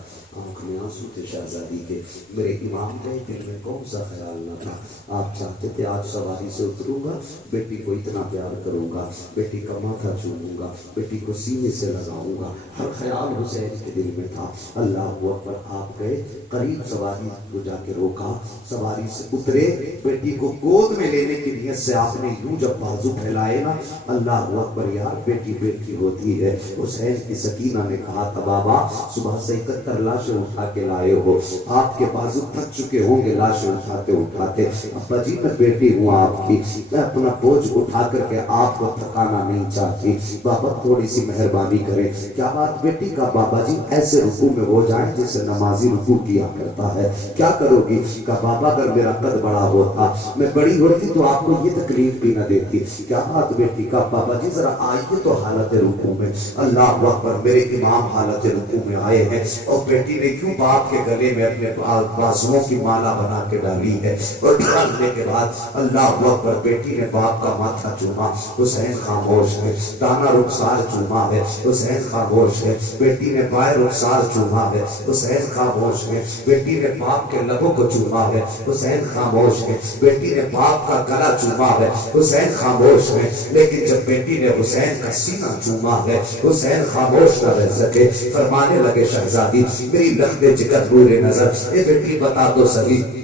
آنکھ میں آنسو تھے شہزادی کے. میرے امام کے دل میں کون سا خیال نہ تھا. آپ چاہتے تھے آج سواری سے اتروں گا, بیٹی کو اتنا پیار کروں گا, بیٹی کا ماتھا چوموں گا, بیٹی کو سینے سے لگاؤں گا. ہر خیال حسین کے دل میں تھا. اللہ اکبر. آپ گئے قریب, سواری کو جا کے روکا, سواری سے اترے, بیٹی کو گود میں لینے کی نیت سے آپ نے یوں جب بازو پھیلائے نا, اللہ اکبر یار, بیٹی بیٹی ہوتی ہے. حسین کی سکینہ نے کہا تھا بابا صبح سے 71 لاشیں اٹھا کے لائے ہو, آپ کے بازو تھک چکے ہوں گے لاشیں اٹھاتے اٹھاتے. ابا جی میں بیٹی ہوں آپ کی, میں اپنا بوجھ اٹھا کر کے آپ کو تھکانا نہیں چاہتی, بابا تھوڑی سی مہربانی کریں. کیا بات بیٹی کا بابا جی ایسے رکوع میں ہو جائیں جسے نمازی رکوع کیا کرتا ہے, کیا کرو گی؟ کہ بابا اگر میرا قد بڑا ہوتا, میں بڑی ہوتی تو آپ کو یہ تکلیف بھی نہ دیتی. کیا بات بیٹی کا بابا جی ذرا آئیے تو حالت رکوع میں. اللہ اکبر. میرے امام حالت رکوع میں آئے ہیں اور بیٹی نے کیوں باپ کے گلے میں اپنے بازوؤں کی مالا بنا کے ڈالی ہے, اور ڈالنے کے بعد اللہ اکبر بیٹی نے باپ کا ماتھا چوما. حسین خاموش ہے. دانا رخسار چوما ہے. حسین خاموش ہے. بیٹی نے بائیں رخسار چوما ہے. حسین خاموش ہے. بیٹی نے باپ کے لبوں کو چوما ہے. حسین خاموش ہے. بیٹی نے باپ کا گلا چوما ہے. حسین خاموش ہے. لیکن جب بیٹی نے حسین کا سینہ چوما ہے, حسین خاموش نہ رہ سکے. فرمانے لگے شہزادی میری لخت جگر نور نظر, اے بیٹی بتا دو صحیح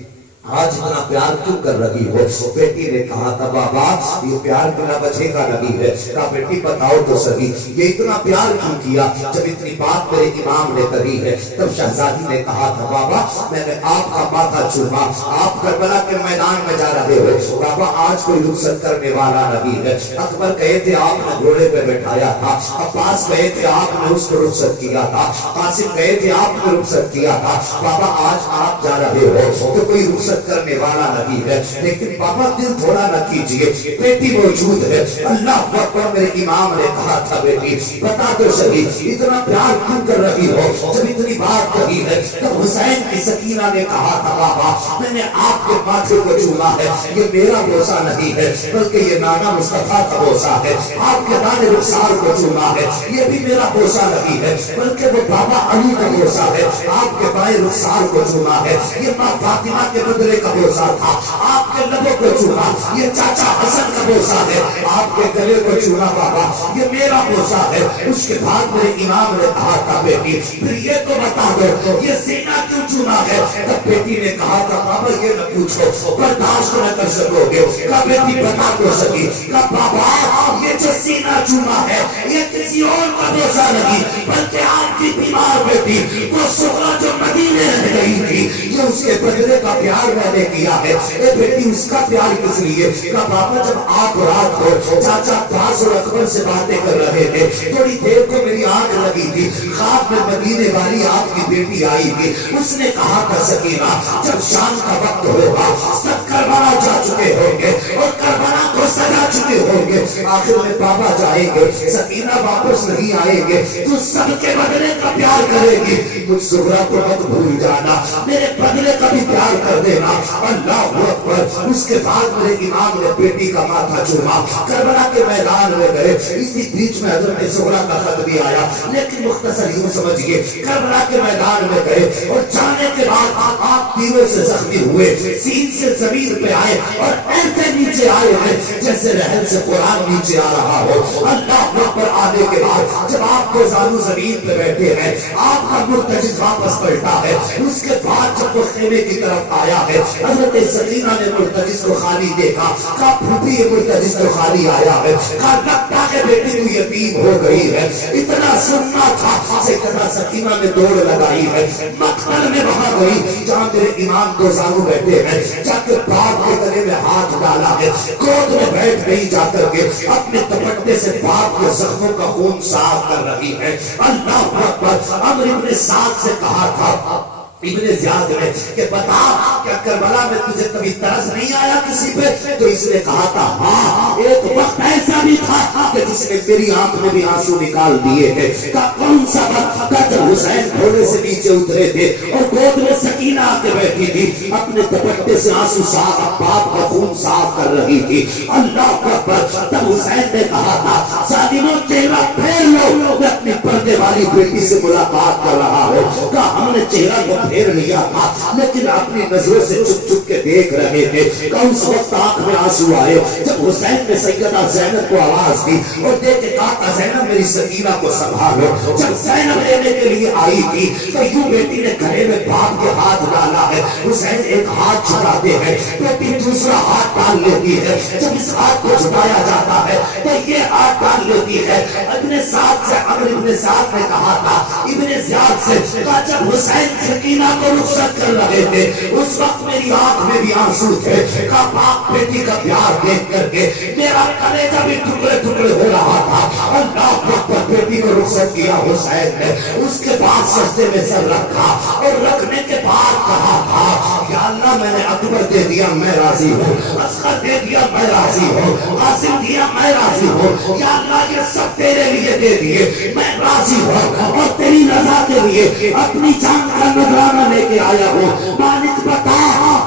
آج اتنا پیار کیوں کر رہی ہو؟ بیٹی نے کہا تھا بابا یہ پیار بنا وجہ کا نہیں ہے. کہا بیٹی بتاؤ تو صحیح یہ اتنا پیار کیوں کیا؟ جب اتنی بات میرے امام نے کہی ہے. تب شہزادی نے کہا تھا بابا میں نے آپ کا ماتھا چوما, آپ کربلا کے میدان میں جا رہے ہو, بابا آج کوئی رخصت کرنے والا نہیں ہے. اکبر کہے تھے آپ نے گھوڑے پہ بٹھایا تھا, عباس کہے تھے آپ نے اس کو رخصت کیا تھا, قاسم کہے تھے آپ نے رخصت کیا تھا, بابا آج آپ جا رہے ہو تو کوئی رخصت کرنے والا نہیں ہے. لیکن بابا دل تھوڑا نہ کیجئے, بیٹی موجود ہے. اللہ اکبر. میرے امام نے کہا تھا بیٹی بتا دو صحیح اتنا پیار کیوں کر رہی ہو؟ جب اتنی بات کہی ہے تب حسین کی سکینہ نے کہا تھا بابا میں نے آپ کے ماتھے کو چوما ہے, یہ میرا بوسہ نہیں ہے بلکہ یہ نانا مصطفیٰ کا بوسہ ہے. آپ کے دانے رخسار کو چوما ہے, یہ بھی میرا بوسہ نہیں ہے بلکہ وہ بابا علی کا بوسہ ہے. آپ کے بائیں رخسار کو چوما ہے, یہ ماں فاطمہ کے بدلے کا بوسہ تھا. آپ کے لبوں کو چوما, یہ چاچا حسن کا بوسہ ہے. آپ کے گلے کو چوما بابا یہ میرا بوسہ ہے. اس کے بعد میرے امام نے کہا تھا بیٹی پھر یہ تو بتا دو یہ سینہ کیوں چوما ہے؟ تب بیٹی نے کہا تھا بابا یہ نہ پوچھو, برداشت نہ کر سکو گے. کہا بیٹی بتا تو سکی. کہا بابا یہ جو سینہ چوما ہے یہ کسی اور کا بوسہ نہیں بلکہ آپ کی بیمار بیٹی وہ سغرا جو مدینے رہ گئی تھی, یہ اس کے بدلے کا پیار میں نے کیا ہے. اے بیٹی اس کا پیار کس لیے؟ کہا بابا جب آپ رات کو چاچا عباس اور اکبر سے باتیں کر رہے تھے تھوڑی دیر کو میری آنکھ لگی تھی, خواب میں مدینے والی آپ کی بیٹی آئی تھی. اس نے کہا تھا سکینہ جب شام کا وقت ہوگا سب کربلا جا چکے ہوں گے اور کربلا کو سجا چکے ہوں گے, آخر میں بابا جائیں گے, سکینہ واپس نہیں آئیں گے, تو سب کے بدلے کا پیار کرے گی. مجھ سغرا کو مت بھول جانا, میرے بدلے کا بھی پیار کر دینا. اللہ اکبر. اس کے بعد میرے امام نے بیٹی کا ماتھا چوما. کربلا کے میدان میں گئے, اسی بیچ میں حضرت سغرا کا خط بھی آیا, لیکن مختصر یوں سمجھیے کربلا کے میدان میں گئے اور جانے کے بعد آپ تیروں سے زخمی ہوئے, سین سے زمین پہ آئے اور ایسے نیچے آئے ہیں جیسے رحل سے قرآن نیچے آ رہا ہو. اللہ اکبر. آنے کے بعد جب آپ کو زانو زمین پہ بیٹھے ہیں آپ کا مرتجز واپس پلٹا ہے. اس کے بعد جب وہ خیمے کی طرف آیا ہے حضرت سکینہ نے مرتجز کو خالی دیکھا. کہا پھوپھی یہ مرتجز کو خالی آیا ہے. کہا لگتا ہے بیٹی تو یتیم ہو گئی ہے. اتنا سننا تھا سیدنا سکینہ نے دوڑ لگائی ہے, مقبر میں وہاں گئی جہاں میرے امام دو زانو بیٹھے ہیں, جا کے باپ کے گلے میں ہاتھ ڈالا ہے, گود میں بیٹھ گئی, جا کر کے اپنے دوپٹے سے باپ کے زخموں کا خون صاف کر رہی ہے. اللہ اکبر. عمرو بن سعد سے کہا تھا ابن زیاد میں کہ بتا کیا کربلا میں تجھے کبھی ترس نہیں آیا کسی پہ؟ تو اس نے کہا تھا ہاں ایک وقت ایسا بھی تھا کہ جس نے میری آنکھ میں بھی آنسو نکال دیے ہیں. کا کون سا وقت کا جب حسین گھوڑے سے نیچے اترے تھے اور گود میں سکینہ آ کے بیٹھی تھی, اپنے دوپٹے سے آنسو صاف باپ کا خون صاف کر رہی تھی. اللہ اکبر. تب حسین نے کہا تھا ظالموں چہرہ پھیر لو, میں اپنی پردے والی بیٹی سے ملاقات کر رہا ہوں. کہا ہم نے چہرہ کو پھیر لیا تھا لیکن اپنی نظروں سے چھپ چھپ کے دیکھ رہے تھے. کہ اس وقت آنکھ میں آنسو آئے جب حسین نے سیدہ زینب کو آواز دی اور دیکھ کے کہا تھا زینب میری سکینہ کو سنبھالو. جب زینب لینے کے لیے آئی تھی تو یوں بیٹی نے گھرے میں باپ کے ہاتھ ڈالا ہے. حسین ایک ہاتھ چھڑاتے ہیں, بیٹی دوسرا ہاتھ ڈال لیتی ہے. جب اس ہاتھ کو چھڑایا جاتا ہے تو یہ ہاتھ ڈال لیتی ہے. ابن سعد سے عمرو ابن سعد نے کہا تھا ابن زیاد سے کہا جب حسین سکینہ کو رخصت کر رہے تھے اس وقت میری آنکھ میں بھی آنسو تھے. کہا باپ بیٹی کا پیار دیکھ کر کے میرا کلیجہ بھی ٹکڑے ٹکڑے ہو رہا تھا. اللہ اکبر. بیٹی کو رخصت کیا حسین نے, اس کے بعد سجدے میں سر رکھا اور رکھنے کے بعد کہا تھا یا اللہ میں نے اکبر دے دیا میں راضی ہوں, اصغر دے دیا میں راضی ہوں, قاسم دیا میں راضی ہوں. یا اللہ یہ سب تیرے لیے دے دیے میں راضی ہوں اور تیری رضا کے لیے اپنی جان کا نذرانہ لے کے آیا ہوں. مالک بتا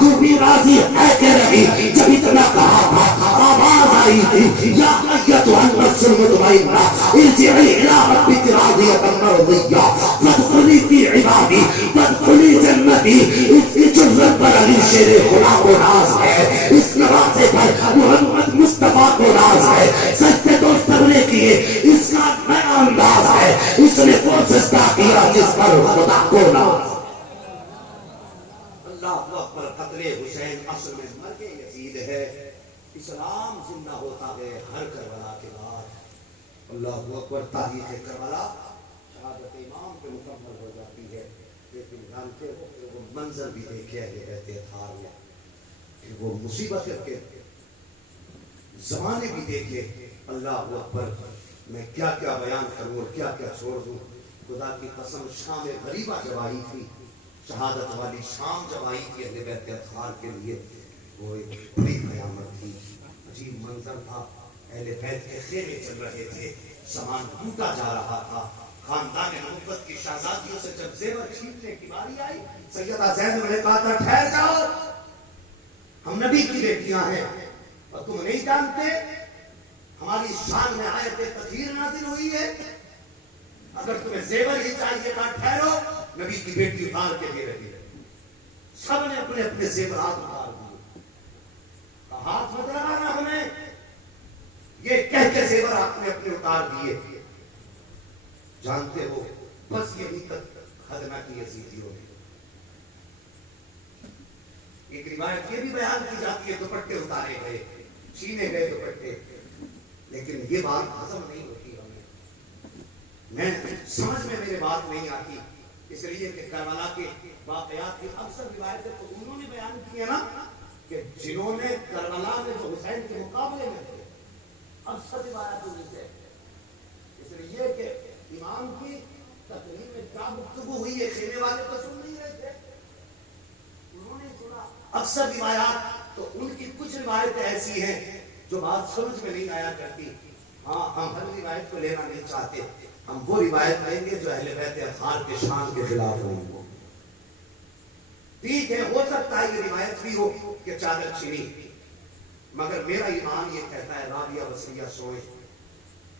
تو بھی راضی ہے کہ نہیں؟ جب اتنا کہا تھا آواز آئی تھی یا ایتھا النفس المطمئنہ ارجعی الی ربک راضیۃ مرضیہ فادخلی فی عبادی فادخلی جنتی. اس کی جرت پر علی شیر خدا کو ناز ہے, اس نوازے پر محمد مصطفیٰ کو ناز ہے. سجدے تو سب نے کیے, اس کا نیا انداز ہے, اس نے وہ سجدہ کیا جس پر خدا کو ناز. اللہ اکبر. قتل حسین اصل میں مرگ یزید ہے. اسلام زندہ ہوتا ہے ہر کربلا کے بعد. اللہ اکبر. تاریخ کربلا شہادت امام پہ مکمل ہو جاتی ہے, لیکن جانتے ہو وہ منظر بھی دیکھے اہل بیت اطہار میں کہ وہ مصیبت کے زمانے بھی دیکھے. اللہ اکبر. میں کیا کیا بیان کروں اور کیا کیا چھوڑ دوں. خدا کی قسم شام غریبہ جب آئی تھی, شہادت والی شام جب آئی تھی اہل بیت اطہار کے لیے, وہ ایک بڑی قیامت تھی. عجیب منظر تھا. اہل بیت کے خیمے چل رہے تھے, سامان ٹوٹا جا رہا تھا. خاندان نبوت کی شہزادیوں سے جب زیور چھیننے کی باری آئی, سیدہ زینب نے کہا تھا ٹھہر جاؤ, ہم نبی کی بیٹیاں ہیں اور تم نہیں جانتے ہماری شان میں آیت تطہیر نازل ہوئی ہے. اگر تمہیں زیور ہی چاہیے تھا ٹھہرو, نبی کی بیٹی اتار کے دے رہی ہے. سب نے اپنے اپنے زیورات اتار دیے. ہاتھ مت لگانا ہمیں, یہ کہہ کے زیور آپ نے اپنے اتار دیے. جانتے ہو بس یہی تک خدمہ کی یزیدیوں نے. ایک روایت یہ بھی بیان کی جاتی ہے دوپٹے اتارے گئے, چھینے گئے دوپٹے, لیکن یہ بات ہضم نہیں ہوتی ہمیں. میں سمجھ میں میرے بات نہیں آتی, اس لیے کہ کربلا کے واقعات کی اکثر روایتیں تو انہوں نے بیان کی ہے نا کہ جنہوں نے کربلا میں جو حسین کے مقابلے میں تھے, اکثر روایت ان سے. اس لیے کہ امام کی تقریر میں کیا گفتگو ہوئی ہے, خیمے والے تو سن نہیں رہے تھے, انہوں نے سنا. اکثر روایات تو ان کی کچھ روایتیں ایسی ہیں جو بات سمجھ میں نہیں آیا کرتی. ہاں ہم ہر روایت کو لینا نہیں چاہتے, ہم وہ روایت لیں گے جو اہل بیت اطہار کے شان کے خلاف ہوں. ٹھیک ہے, ہو سکتا ہے یہ روایت بھی ہو کہ چادر چھینی, مگر میرا ایمان یہ کہتا ہے رابعہ وسیعہ سوئے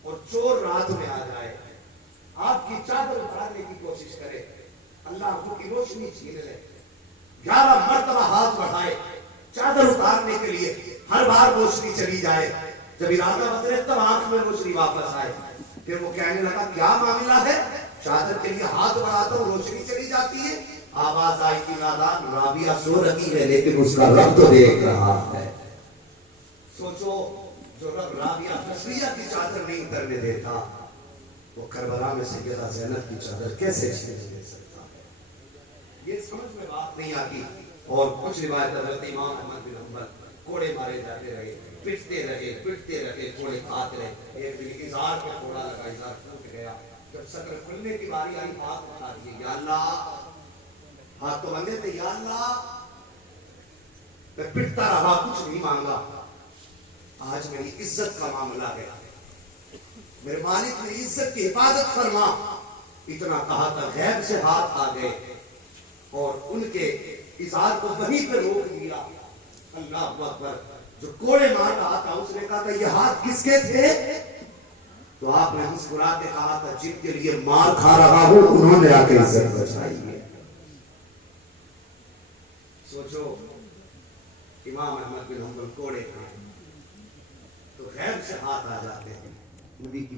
اور چور رات میں آ جائے, آپ کی چادر اتارنے کی کوشش کرے, اللہ آپ کی روشنی چھین لے, 11 مرتبہ ہاتھ بڑھائے چادر اتارنے کے لیے, ہر بار روشنی چلی جائے, جب ارادہ بدلے تب آنکھ میں روشنی واپس آئے. پھر وہ کہنے لگا کیا معاملہ ہے, چادر کے لیے ہاتھ بڑھاتا ہوں روشنی چلی جاتی ہے. آواز آئی تھی نادان رابعہ سو رہی ہے لیکن اس کا رب تو دیکھ رہا ہے. سوچو جو رب رابعہ تسلیہ کی چادر نہیں اترنے دیتا, وہ کربلا میں سیدہ زینب کی چادر کیسے چھین دے سکتا ہے؟ یہ سمجھ میں بات نہیں آتی. اور کچھ روایت حضرت امام احمد بن حنبل کوڑے مارے جاتے رہے, پٹتے رہے, کوڑے کھاتے رہے. ایک دن اظہار پہ کوڑا لگا, اظہار ٹوٹ گیا. جب صدر کھلنے کی باری آئی ہاتھ اٹھا دیے, یا اللہ ہاتھ تو بندے تھے یا اللہ میں پٹتا رہا کچھ نہیں مانگا آج میری عزت کا معاملہ ہے میرے مالک نے عزت کی حفاظت فرما اتنا کہا تھا غیب سے ہاتھ آ گئے اور ان کے اظہار کو وہیں پہ روک دیا اللہ اکبر جو کوڑے مار رہا تھا اس نے کہا تھا یہ ہاتھ کس کے تھے تو آپ نے مسکرا کے کہا تھا جن کے لیے مار کھا رہا ہوں انہوں نے آ کے عزت بچائی ہے سوچو امام احمد بن حنبل کوڑے کھائے تو غیب سے ہاتھ آ جاتے ہیں نبی کی